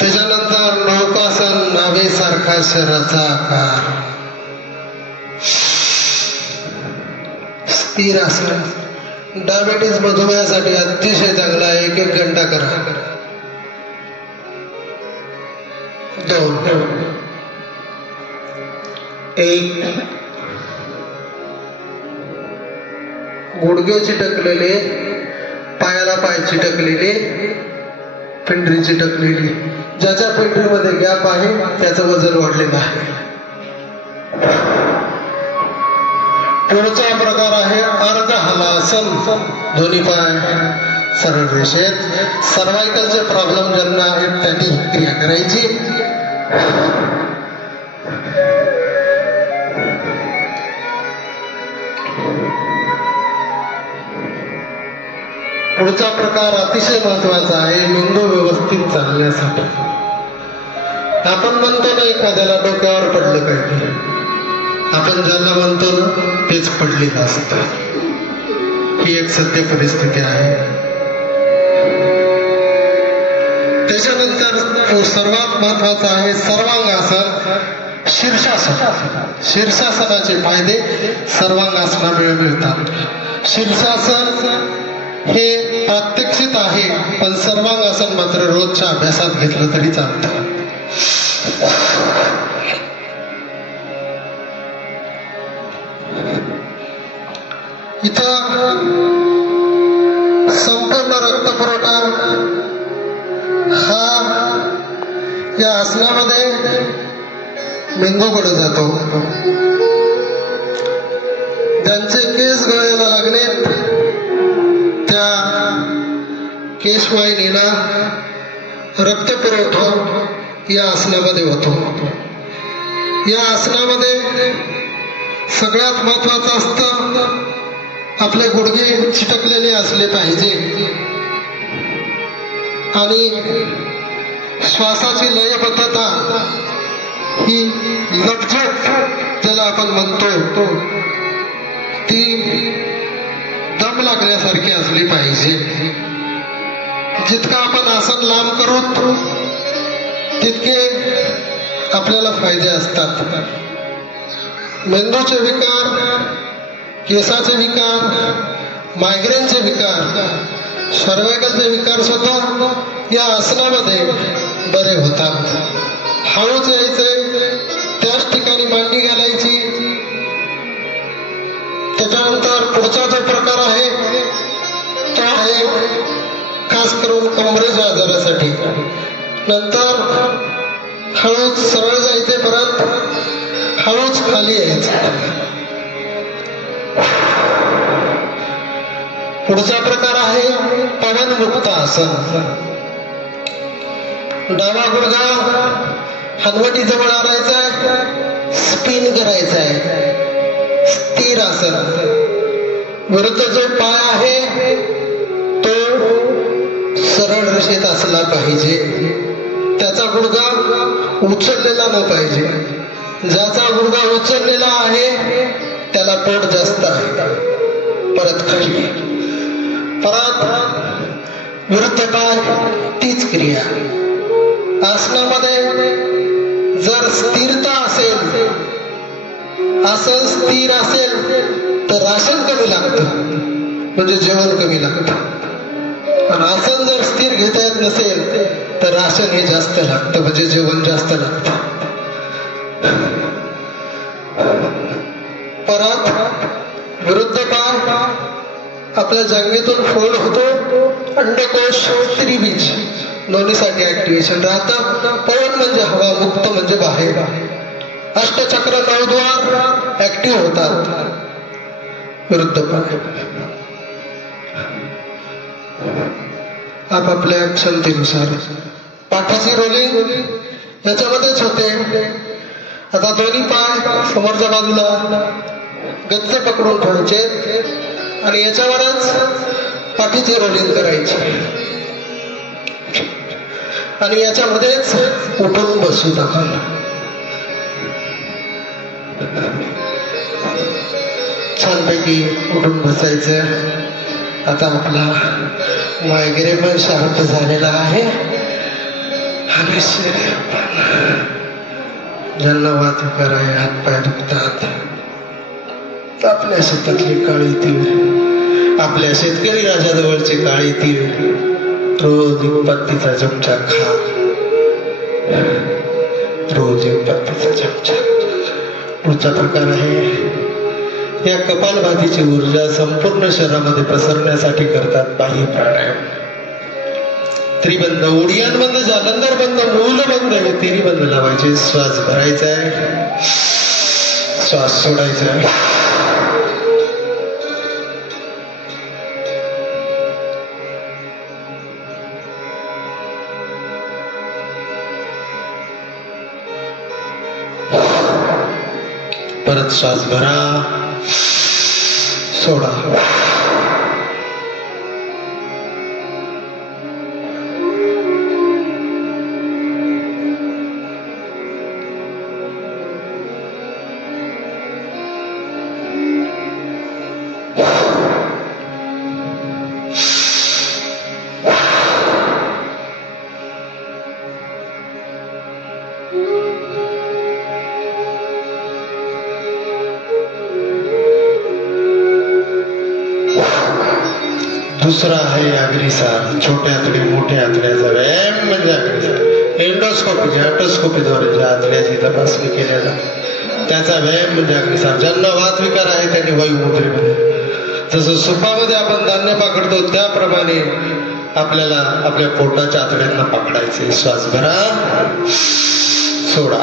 त्याच्यानंतर नौकासन. नावेसारखा शरीराचा आकार. स्थिर आसन. डायबिटीज, मधुमेहासाठी अतिशय चांगला आहे. 1-1 घंटा करा. 2 1. गुडघे चिटकलेले, पायाला पाय चिटकलेले, पिंढरी चिटकलेली. ज्याच्या पिंढरीमध्ये गॅप आहे त्याचं वजन वाढलेलं आहे. पुढचा प्रकार आहे अर्ध हलासन. दोन्ही पाय सरळ रेषेत. सर्वायकलचे प्रॉब्लेम ज्यांना आहेत त्यांनी ही क्रिया करायची. पुढचा प्रकार अतिशय महत्वाचा आहे मेंदू व्यवस्थित चालण्यासाठी. आपण म्हणतो ना एखाद्याला डोक्यावर पडलं पाहिजे, आपण ज्यांना म्हणतो ना तेच पडलेलं असतं. ही एक सत्य परिस्थिती आहे. त्याच्यानंतर सर्वात महत्वाचं आहे सर्वांगासन. शीर्षासन. शीर्षासनाचे फायदे सर्वांगासनामुळे मिळतात. शीर्षासन हे प्रात्यक्षित आहे, पण सर्वांगासन मात्र रोजच्या अभ्यासात घेतलं तरी चालतं. इथं संपूर्ण रक्तपुरवठा हा या आसनामध्ये मेंदूकडे जातो. ज्यांचे केस गळायला लागले त्या केशवाहिनीला रक्तपुरवठा या आसनामध्ये होतो. या आसनामध्ये सगळ्यात महत्वाचं असतं आपले गुडघे चिटकलेले असले पाहिजे आणि श्वासाची लयबद्धता ही लपझट ज्याला आपण म्हणतो ती दम लागल्यासारखी असली पाहिजे. जितका आपण आसन लांब करू तितके आपल्याला फायदे असतात. मेंदूचे विकार, केसाचे विकार, मायग्रेनचे विकार, सर्वायकलचे विकार सुद्धा या आसनामध्ये बरे होतात. हळूच यायचे, त्याच ठिकाणी मांडी घालायची. त्याच्यानंतर पुढचा जो प्रकार आहे तो आहे खास करून कमरेच्या आजारासाठी. नंतर हळूच सरळ जायचे, परत हळूच खाली यायचं. पुढचा प्रकार आहे पवनमुक्त आसन. डावा गुडघा हनवटी जवळ आणायचा आहे, स्पिन करायचा आहे, स्थिर आसन. विरुद्ध जो पाय आहे तो सरळ रेषेत असला पाहिजे, त्याचा गुडघा उचललेला न पाहिजे. ज्याचा गुडघा उचललेला आहे त्याला पोट जास्त आहे. परत खाली, परत विरुद्ध पाय, तीच क्रिया. आसनामध्ये जर स्थिरता असेल, आसन स्थिर असेल तर राशन कमी लागतं, म्हणजे जेवण कमी लागतं. आणि आसन जर स्थिर घेता येत नसेल तर राशन हे जास्त लागतं, म्हणजे जेवण जास्त लागतं. परत विरुद्ध पाय आपल्या जांघेतून फोल्ड होतो. अंडकोश, त्रिबीज दोन्हीसाठी ऍक्टिव्हेशन राहतं. पवन म्हणजे हवा, मुक्त म्हणजे बाहेर. अष्टचक्र, नवद्वार ऍक्टिव्ह होतात विरुद्ध पाय. आपापल्या क्षमतेनुसार पाठीची रोलिंग याच्यामध्येच होते. आता दोन्ही पाय समोरच्या बाजूला गच्च पकडून ठेवायचे आणि याच्यावरच पाठीची रोलिंग करायची आणि याच्यामध्येच उठून बसू आपण. छानपैकी उठून बसायचं. आता आपला मायग्रेन पण शांत झालेला आहे आणि शरीर पण, ज्यांना वातविकार आहे, हातपाय दुखतात, आपल्या शेतातली काळी तीळ, आपल्या शेतकरी राजाजवळचे काळी तीळ रोज एक पत्तीचा चमचा खा, रोज एक पत्तीचा चमचा. पुढचा प्रकार आहे या कपालभातीची ऊर्जा संपूर्ण शरीरामध्ये पसरण्यासाठी करतात बाह्य प्राणायाम. त्रिबंध, उडियान बंद, जालंधर बंद, मूल बंद, हे तिन्ही बंद लावायचे. श्वास भरायचा आहे, श्वास सोडायचा आहे. परत श्वास भरा, सोडा. दुसरा आहे अग्निसार. छोट्या आतडी, मोठ्या आतड्याचा व्यायाम म्हणजे अग्निसार. एंडोस्कोपी, अटोस्कोपीद्वारे ज्या आतड्याची तपासणी केलेला त्याचा व्यायाम म्हणजे अग्निसार. ज्यांना वातविकार आहे त्यांनी वायुमुद्रेमध्ये, जसं सुपामध्ये आपण धान्य पकडतो त्याप्रमाणे आपल्याला आपल्या पोटाच्या आतड्यांना पकडायचे. श्वास भरा, सोडा.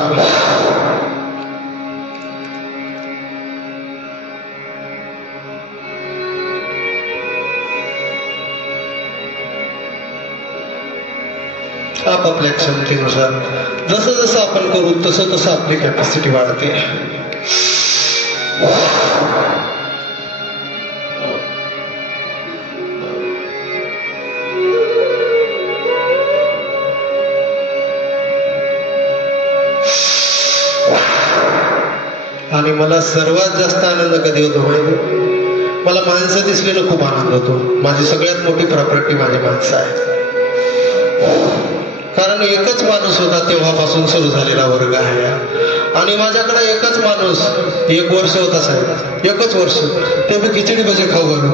आपापल्या क्षमतेनुसार जसं जसं आपण करू तसं तसं आपली कॅपॅसिटी वाढते. आणि मला सर्वात जास्त आनंद कधी होतो माहिती? मला माणसं दिसलेलं खूप आनंद होतो. माझी सगळ्यात मोठी प्रॉपर्टी माझी माणसं आहे. कारण एकच माणूस होता तेव्हापासून सुरू झालेला वर्ग आहे आणि माझ्याकडे एकच माणूस 1 वर्ष होता साहेब, 1च वर्ष, ते मी खिचडी भजे खाऊ घालू.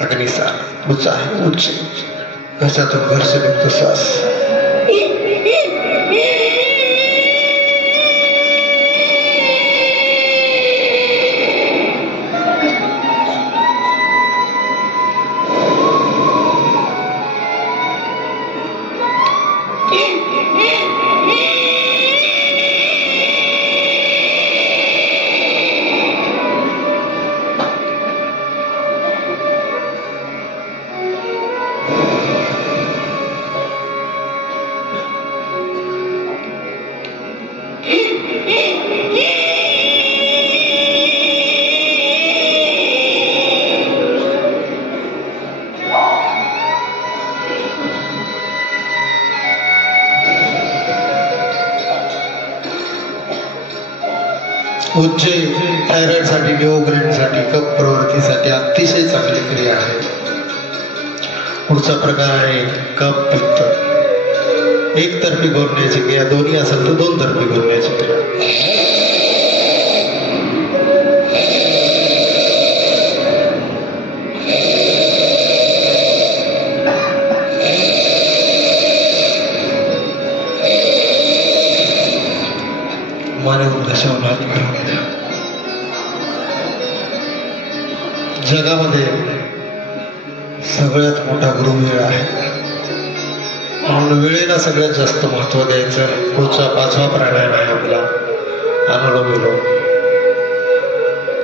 अग्निसार उच्च आहे, उच्च घशातून घर्ष निघतो श्वास. उच्च थायरॉइड साठी, निओग्रेन साठी, कफ प्रवृत्तीसाठी अतिशय चांगली क्रिया आहे. पुढचा प्रकार आहे कफ पित्त. एकतर्फी घोरण्याची क्रिया, दोन्ही असेल तर 2 तर्फी घोरण्याची क्रिया. जगामध्ये सगळ्यात मोठा गुरु वेळ आहे, म्हणून वेळेला सगळ्यात जास्त महत्व द्यायचं. पुढचा 5वा प्राणायाम आहे आपला अनुलोम विलोम.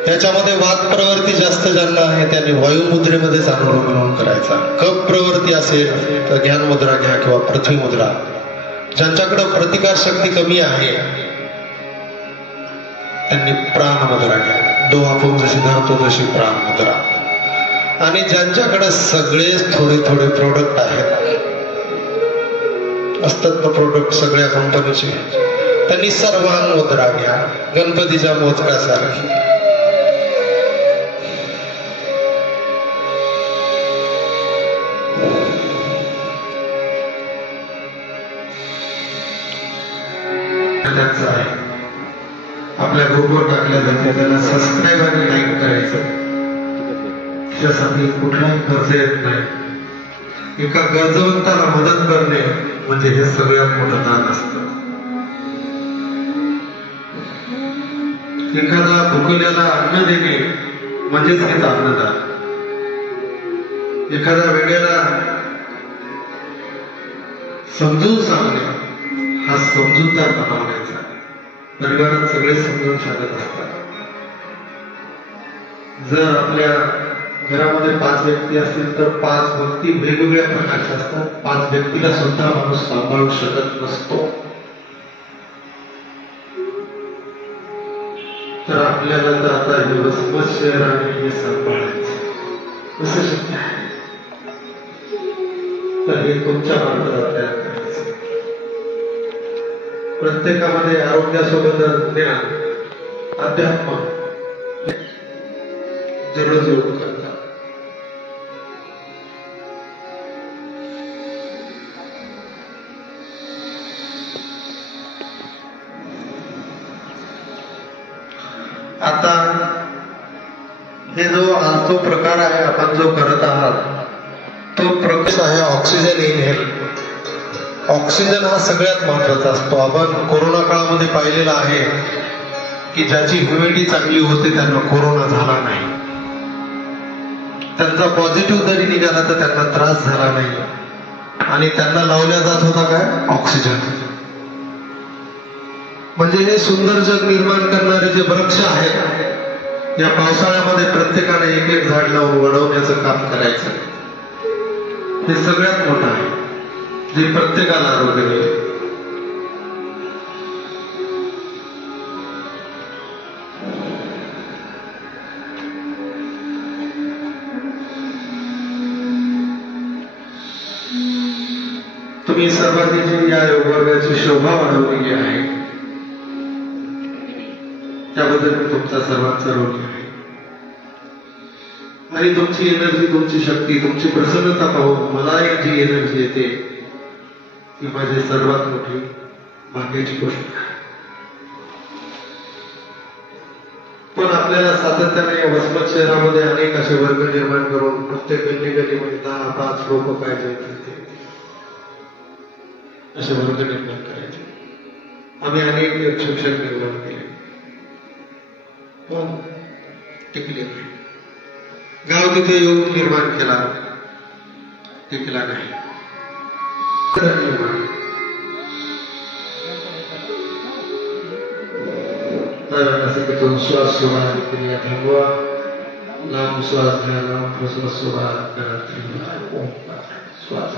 त्याच्यामध्ये वात प्रवृत्ती जास्त ज्यांना आहे त्यांनी वायुमुद्रेमध्येच अनुलोम विलोम करायचा. कफ प्रवृत्ती असेल तर ध्यान मुद्रा घ्या किंवा पृथ्वी मुद्रा. ज्यांच्याकडे प्रतिकार शक्ती कमी आहे त्यांनी प्राण मुद्रा घ्या. डो आपण जशी धरतो तशी प्राण मुद्रा. आणि ज्यांच्याकडे सगळेच थोडे थोडे प्रोडक्ट आहेत, असतात ना प्रोडक्ट सगळ्या कंपनीचे, त्यांनी सर्वांग मुद्रा घ्या, गणपतीच्या मोदकासारखी. आहे आपल्या ग्रुपवर टाकल्या जाते, त्याला सबस्क्राईब आणि लाईक करायचं. त्यासाठी कुठलाही खर्च येत नाही. एका गरजवंताला मदत करणे म्हणजे हे सगळ्यात मोठं दान असतं. एखादा भुकेल्याला अन्न देणे म्हणजेच हे अन्नदान. एखाद्या वेळेला समजून सांगणे हा समजूतदार बनवण्याचा. परिवारात सगळे समजून सांगत असतात. जर आपल्या घरामध्ये 5 व्यक्ती असतील तर 5 व्यक्ती वेगवेगळ्या प्रकारच्या असतात. 5 व्यक्तीला सुद्धा माणूस सांभाळू शकत नसतो. तर आपल्याला तर आता हे वसमत शहर आणि हे सांभाळायचं कसं शक्य आहे? तर हे तुमच्या मार्फत आपल्याला करायचं. प्रत्येकामध्ये आरोग्यासोबत ज्ञान, अध्यात्म जवळजवळ करतात. आता हे जो प्रकार आहे आपण जो करत आहात तो प्रकार आहे ऑक्सिजन इनहेल. ऑक्सिजन हा सगळ्यात महत्वाचा असतो. आपण कोरोना काळामध्ये पाहिलेला आहे की ज्याची ह्युमिडिटी चांगली होते त्यांना कोरोना झाला नाही. त्यांचा पॉझिटिव्ह जरी निघाला तर त्यांना त्रास झाला नाही. आणि त्यांना लावल्या जात होता काय? ऑक्सिजन. म्हणजे हे सुंदर जग निर्माण करणारे जे वृक्ष आहेत, या पावसाळ्यामध्ये प्रत्येकाने 1-1 झाड लावून वाढवण्याचं काम करायचं. हे सगळ्यात मोठं आहे जे प्रत्येकाला आरोग्य मिळेल. तुम्ही सर्वांनी जी या योगवर्गाची शोभा वाढवलेली आहे त्याबद्दल मी तुमचा सर्वांचा ऋणी आहे. आणि तुमची एनर्जी, तुमची शक्ती, तुमची प्रसन्नता पाहून मला एक जी एनर्जी येते ती माझी सर्वात मोठी भाग्याची गोष्ट आहे. पण आपल्याला सातत्याने वसमत शहरामध्ये अनेक असे वर्ग निर्माण करून प्रत्येक गल्लीमध्ये 10-5 लोक पाहिजे असे वर्ग निर्माण करायचे. आम्ही अनेक शिक्षक निर्माण केले पण टिकले नाही. गाव तिथे योग निर्माण केला, टिकला नाही. तर असं की तो श्वास सोडा क्रिया थांबवा, लांब श्वास घ्या, लांब श्वास सोडा, श्वास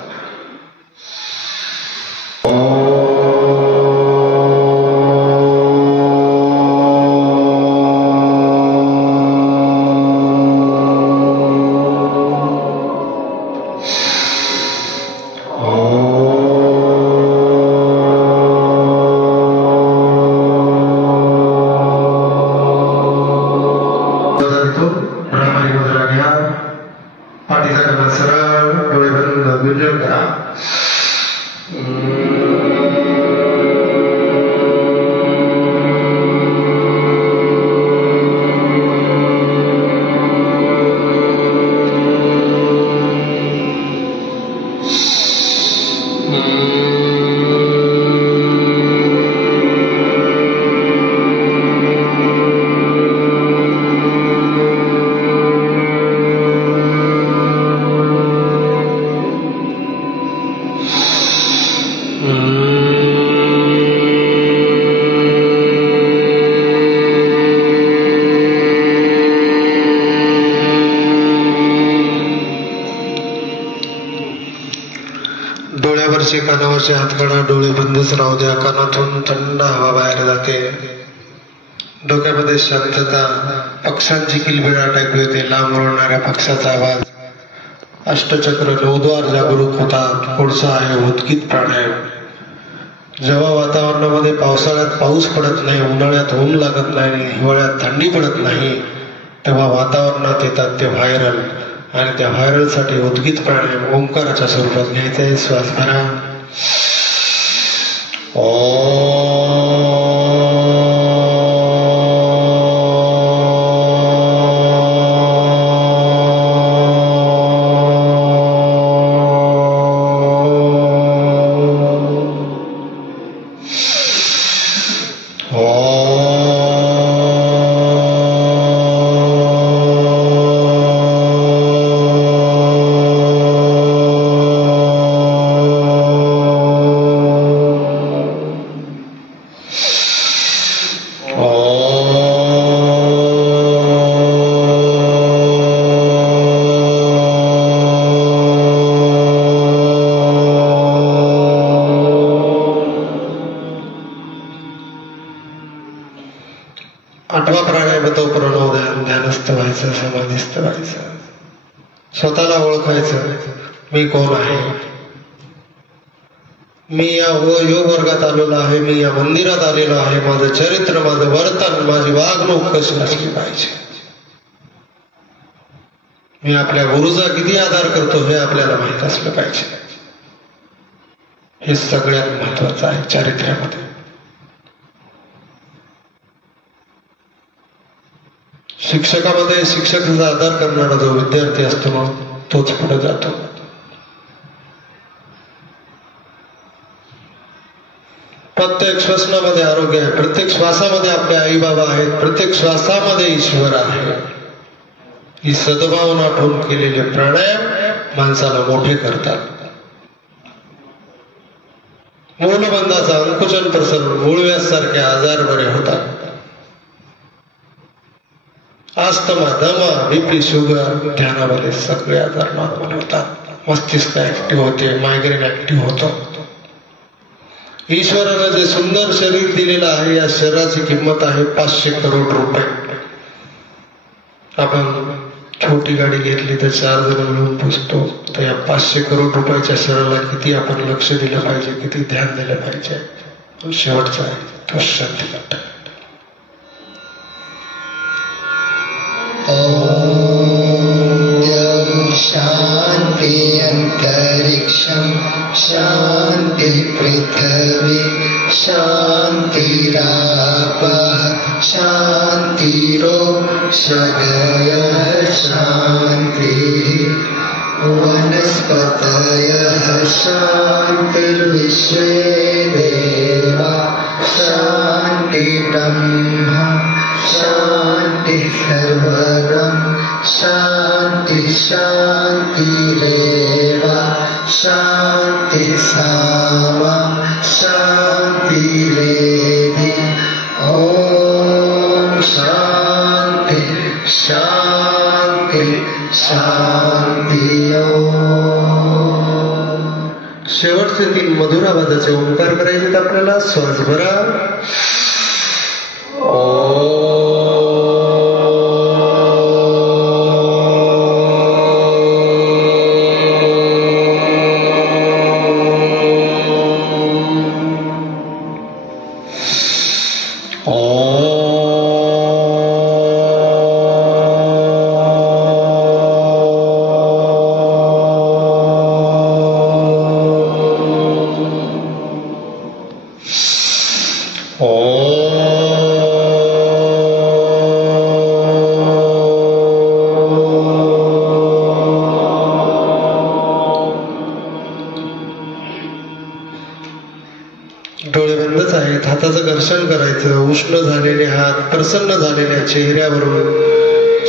कानावरचे हातकडा, डोळे बंदच राहू द्या. कानातून थंड हवा बाहेर जाते. डोक्यामध्ये शांतता. पक्ष्यांची किलबिलाट ऐकू येते. लांब ओरडणाऱ्या पक्षाचा आवाज. अष्टचक्र 9 द्वार जागरूक होतात. पुढचा आहे उद्गीत प्राणायाम. जेव्हा वातावरणामध्ये पावसाळ्यात पाऊस पडत नाही, उन्हाळ्यात ऊन लागत नाही, हिवाळ्यात थंडी पडत नाही, तेव्हा वातावरणात येतात ते व्हायरल. आणि त्या व्हायरलसाठी उद्गीत प्राणायाम ओंकाराच्या स्वरूपात घ्यायचा आहे. श्वास भरा. समाधिस्थ व्हायचं. स्वतःला ओळखायचं. मी कोण आहे? मी या योग वर्गात आलेलो आहे. मी या मंदिरात आलेलो आहे. माझं चरित्र, माझं वर्तन, माझी वागणूक कशी असली पाहिजे. मी आपल्या गुरुचा किती आदर करतो हे आपल्याला माहित असलं पाहिजे. हे सगळ्यात महत्वाचं आहे चारित्र्यामध्ये. शिक्षकामध्ये शिक्षकाचा आदर करणारा जो विद्यार्थी असतो ना, तोच पुढे जातो. प्रत्येक श्वसनामध्ये आरोग्य आहे. प्रत्येक श्वासामध्ये आपले आई बाबा आहेत. प्रत्येक श्वासामध्ये ईश्वर आहे. ही सद्भावना ठेवून केलेले प्राणायाम माणसाला मोठे करतात. मूलबंधाचा अंकुचन प्रसरण, मूळव्यास सारखे आजार बरे होतात. अस्थमा, दमा, बीपी, शुगर, ध्यानामध्ये सगळे आजार नॉर्मल होतात. मस्तिष्क ऍक्टिव्ह होते. मायग्रेन ऍक्टिव्ह होतो. ईश्वरानं जे सुंदर शरीर दिलेलं आहे, या शरीराची किंमत आहे 500 करोड रुपये. आपण छोटी गाडी घेतली तर 4 जण मिळून पुजतो. तर या 500 करोड रुपयाच्या शरीराला किती आपण लक्ष दिलं पाहिजे, किती ध्यान दिलं पाहिजे. शेवटचा आहे तो शांती. Oh शान्तिरोषधयः शान्तिः वनस्पतयः शान्तिर्विश्वे देवा शान्तिब्रह्म शान्तिः सर्वगं शान्तिः शान्तिरेव शान्तिः सामा शान्तिरेधि ॐ शान्ति शान्ति शान्ति शेवटचे 3 मधुर आवाजाचे ओंकार करायचे आपल्याला श्वास भरा डोळे बंदच आहेत. हाताचं घर्षण करायचं. उष्ण झालेले हात प्रसन्न झालेल्या चेहऱ्यावरून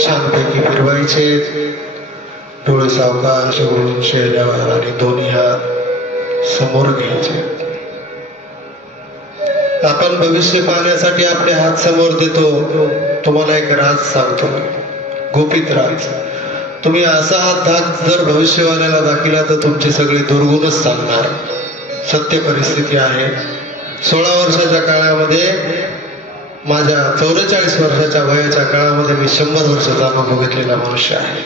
शांतपैकी फिरवायचे. डोळे सावकाश उघडून चेहऱ्यावर आणि दोन्ही हात समोर घ्यायचे. आपण भविष्य पाहण्यासाठी आपले हात समोर देतो. तुम्हाला एक राज सांगतो, गुपित राज. तुम्ही असा हात जर भविष्यवाल्याला दाखिला तर तुमचे सगळे दुर्गुणच सांगणार. सत्य परिस्थिती आहे. 16 वर्षाच्या काळामध्ये माझ्या 44 वर्षाच्या वयाच्या काळामध्ये मी 100 वर्षाचा अनुभव घेतलेला मनुष्य आहे.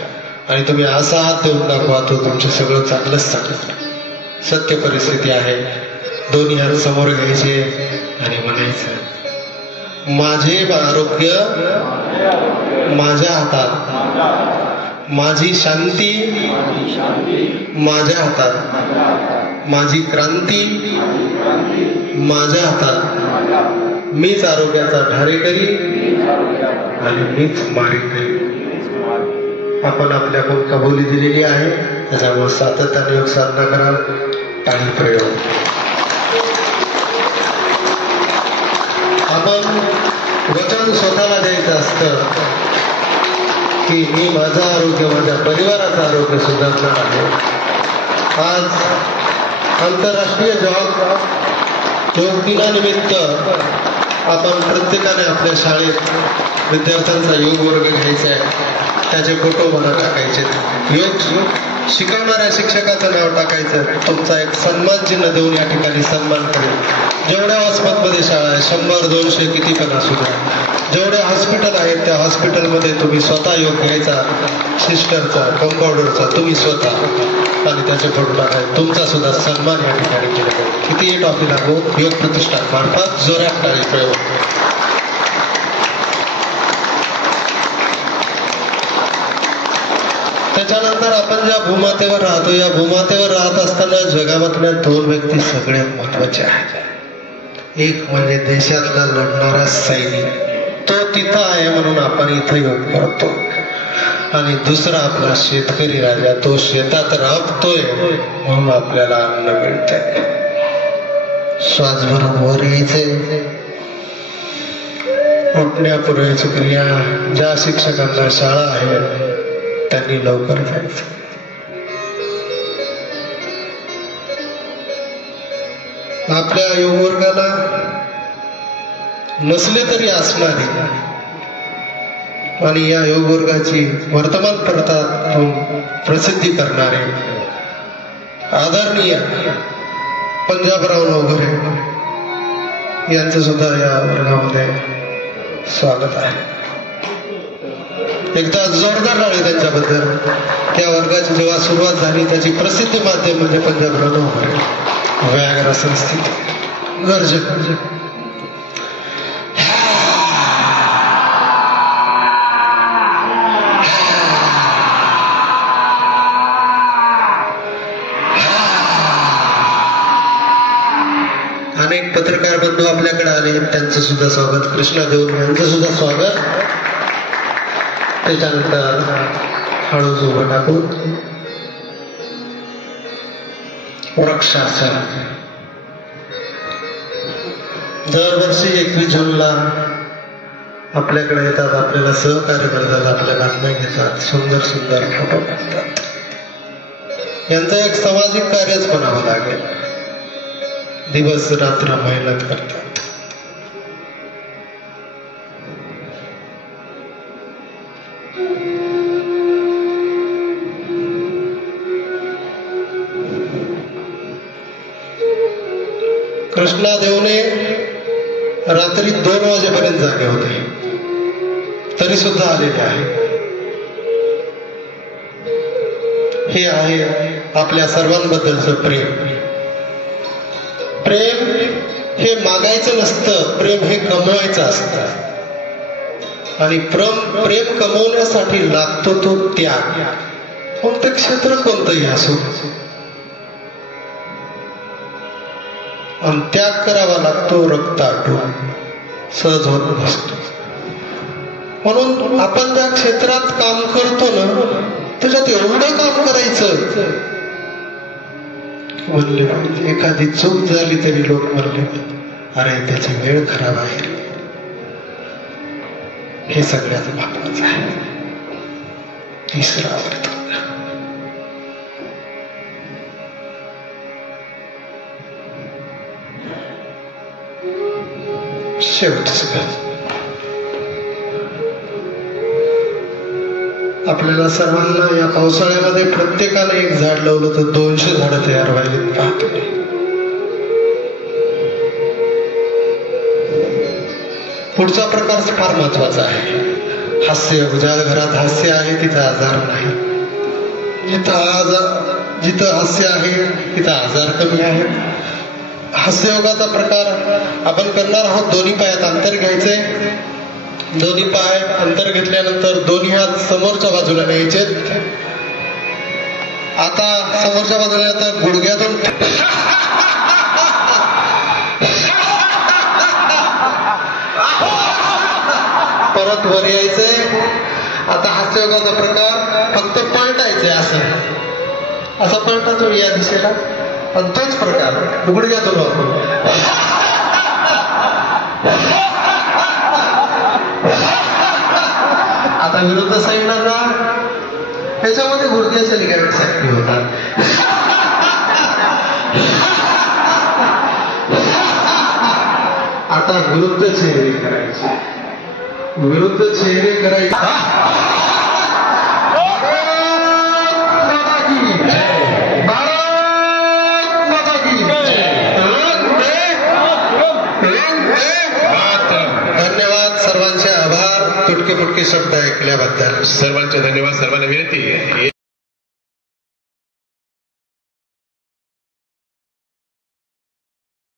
आणि तुम्ही असा हात देऊन दाखवा तो तुमचे सगळं चांगलंच सांगणार. सत्य परिस्थिती आहे. दोन्ही हात समोर घ्यायचे आणि म्हणायचं, माझे आरोग्य माझ्या हातात, माझी शांती माझ्या हातात, माझी क्रांती माझ्या हातात. मीच आरोग्याचा ढारेकरी आणि मीच मारेकरी. आपण आपल्याकडून कबुली दिलेली आहे. त्याच्यामुळे सातत्याने योग साधना कराल. काही प्रयोग आपण वचन स्वतःला द्यायचं असतं की मी माझं आरोग्य माझ्या परिवाराचं आरोग्य सुधारणार आहे. आज आंतरराष्ट्रीय योग दिनानिमित्त आपण प्रत्येकाने आपल्या शाळेत विद्यार्थ्यांचा योग वर्ग घ्यायचा आहे. त्याचे फोटो मला टाकायचे. योग शिकवणाऱ्या शिक्षकाचं नाव टाकायचं. तुमचा एक सन्मान चिन्ह देऊन या ठिकाणी सन्मान करेल. जेवढ्या वसमतमध्ये शाळा आहे 100-200 किती पण असू द्या. जेवढे हॉस्पिटल आहेत त्या हॉस्पिटलमध्ये तुम्ही स्वतः योग घ्यायचा. सिस्टरचा, कंपाऊंडरचा, तुम्ही स्वतः आणि त्याचे फोटो टाकायचे. तुमचा सुद्धा सन्मान या ठिकाणी केला जाईल. कितीही टॉपी लागू योग प्रतिष्ठान मार्फत जोरात टाळी प्रयोग. त्याच्यानंतर आपण ज्या भूमातेवर राहतो या भूमातेवर राहत असताना जगामधल्या 2 व्यक्ती सगळ्यात महत्वाच्या आहेत. एक म्हणजे देशातला लढणारा सैनिक, तो तिथं आहे म्हणून आपण इथं योग करतो. आणि दुसरा आपला शेतकरी राजा, तो शेतात राबतोय म्हणून आपल्याला अन्न मिळतंय. श्वास भरून वर यायचे. उठण्यापूर्वीची क्रिया. ज्या शिक्षकांना शाळा आहे त्यांनी लवकर जायचं. आपल्या योग वर्गाला नसले तरी असणारे आणि या योग वर्गाची वर्तमानपत्रात प्रसिद्धी करणारे आदरणीय पंजाबराव नवघरे यांचं सुद्धा या वर्गामध्ये स्वागत आहे. एकदा जोरदार टाळी त्यांच्याबद्दल. त्या वर्गाची जेव्हा सुरुवात झाली त्याची प्रसिद्धी माध्यम म्हणजे पंजाबराव नवघरे. व्याघ्र संस्थिती गर्जक. अनेक पत्रकार बंधू आपल्याकडे आले, त्यांचं सुद्धा स्वागत. कृष्णा देऊन यांचं सुद्धा स्वागत. त्याच्यानंतर हळूच उभं टाकून वृक्षासन. दरवर्षी 21 जूनला आपल्याकडे येतात, आपल्याला सहकार्य करतात, आपल्या बातम्या घेतात, सुंदर सुंदर फोटो काढतात. यांचं एक सामाजिक कार्यच म्हणावं लागेल. दिवस रात्र मेहनत करतात. कृष्णा देवने रात्री 2 वाजेपर्यंत जागे होते, तरी सुद्धा आलेले आहे. हे आहे आपल्या सर्वांबद्दलचं प्रेम. प्रेम हे मागायचं नसतं, प्रेम हे कमवायचं असतं. आणि प्रेम कमवण्यासाठी लागतो तो त्याग. कोणतं क्षेत्र कोणतंही असो, आणि त्याग करावा लागतो. रक्त आटून सहज होत नसतो. म्हणून आपण ज्या क्षेत्रात काम करतो ना, त्याच्यात एवढं काम करायचं म्हणले पाहिजे. एखादी चूक झाली तरी लोक म्हणले, अरे त्याची वेळ खराब आहे. हे सगळ्यात महत्वाचं आहे. तिसरा अर्थ शेवटचं. आपल्याला सर्वांना या पावसाळ्यामध्ये प्रत्येकाने एक झाड लावलं तर 200 झाडं तयार व्हायला पाहतो. पुढचा प्रकार फार महत्वाचा आहे. हास्य. ज्या घरात हास्य आहे तिथं आजार नाही. जिथं हास्य आहे तिथं आजार कमी आहे. हास्ययोगाचा प्रकार आपण करणार आहोत. दोन्ही पायात अंतर घ्यायचे. दोन्ही पाय अंतर घेतल्यानंतर दोन्ही हात समोरच्या बाजूला न्यायचे. आता समोरच्या बाजूला आता गुडघ्यातून परत वर यायचंय. आता हास्ययोगाचा प्रकार फक्त पलटायचंय. असं पलटायचो या दिशेला, पण तोच प्रकार गुडघ्यातून वापरून. आता विरुद्ध साईडला जा. ह्याच्यामध्ये गुडघ्याच्या लिगामेंट्स ऍक्टिव्ह होतात. आता विरुद्ध चेहरे करायचे. विरुद्ध चेहरे करायचे. धन्यवाद. सर्वांचे आभार. तुटके फुटके शब्द ऐकल्याबद्दल सर्वांचे धन्यवाद. सर्वांना विनंती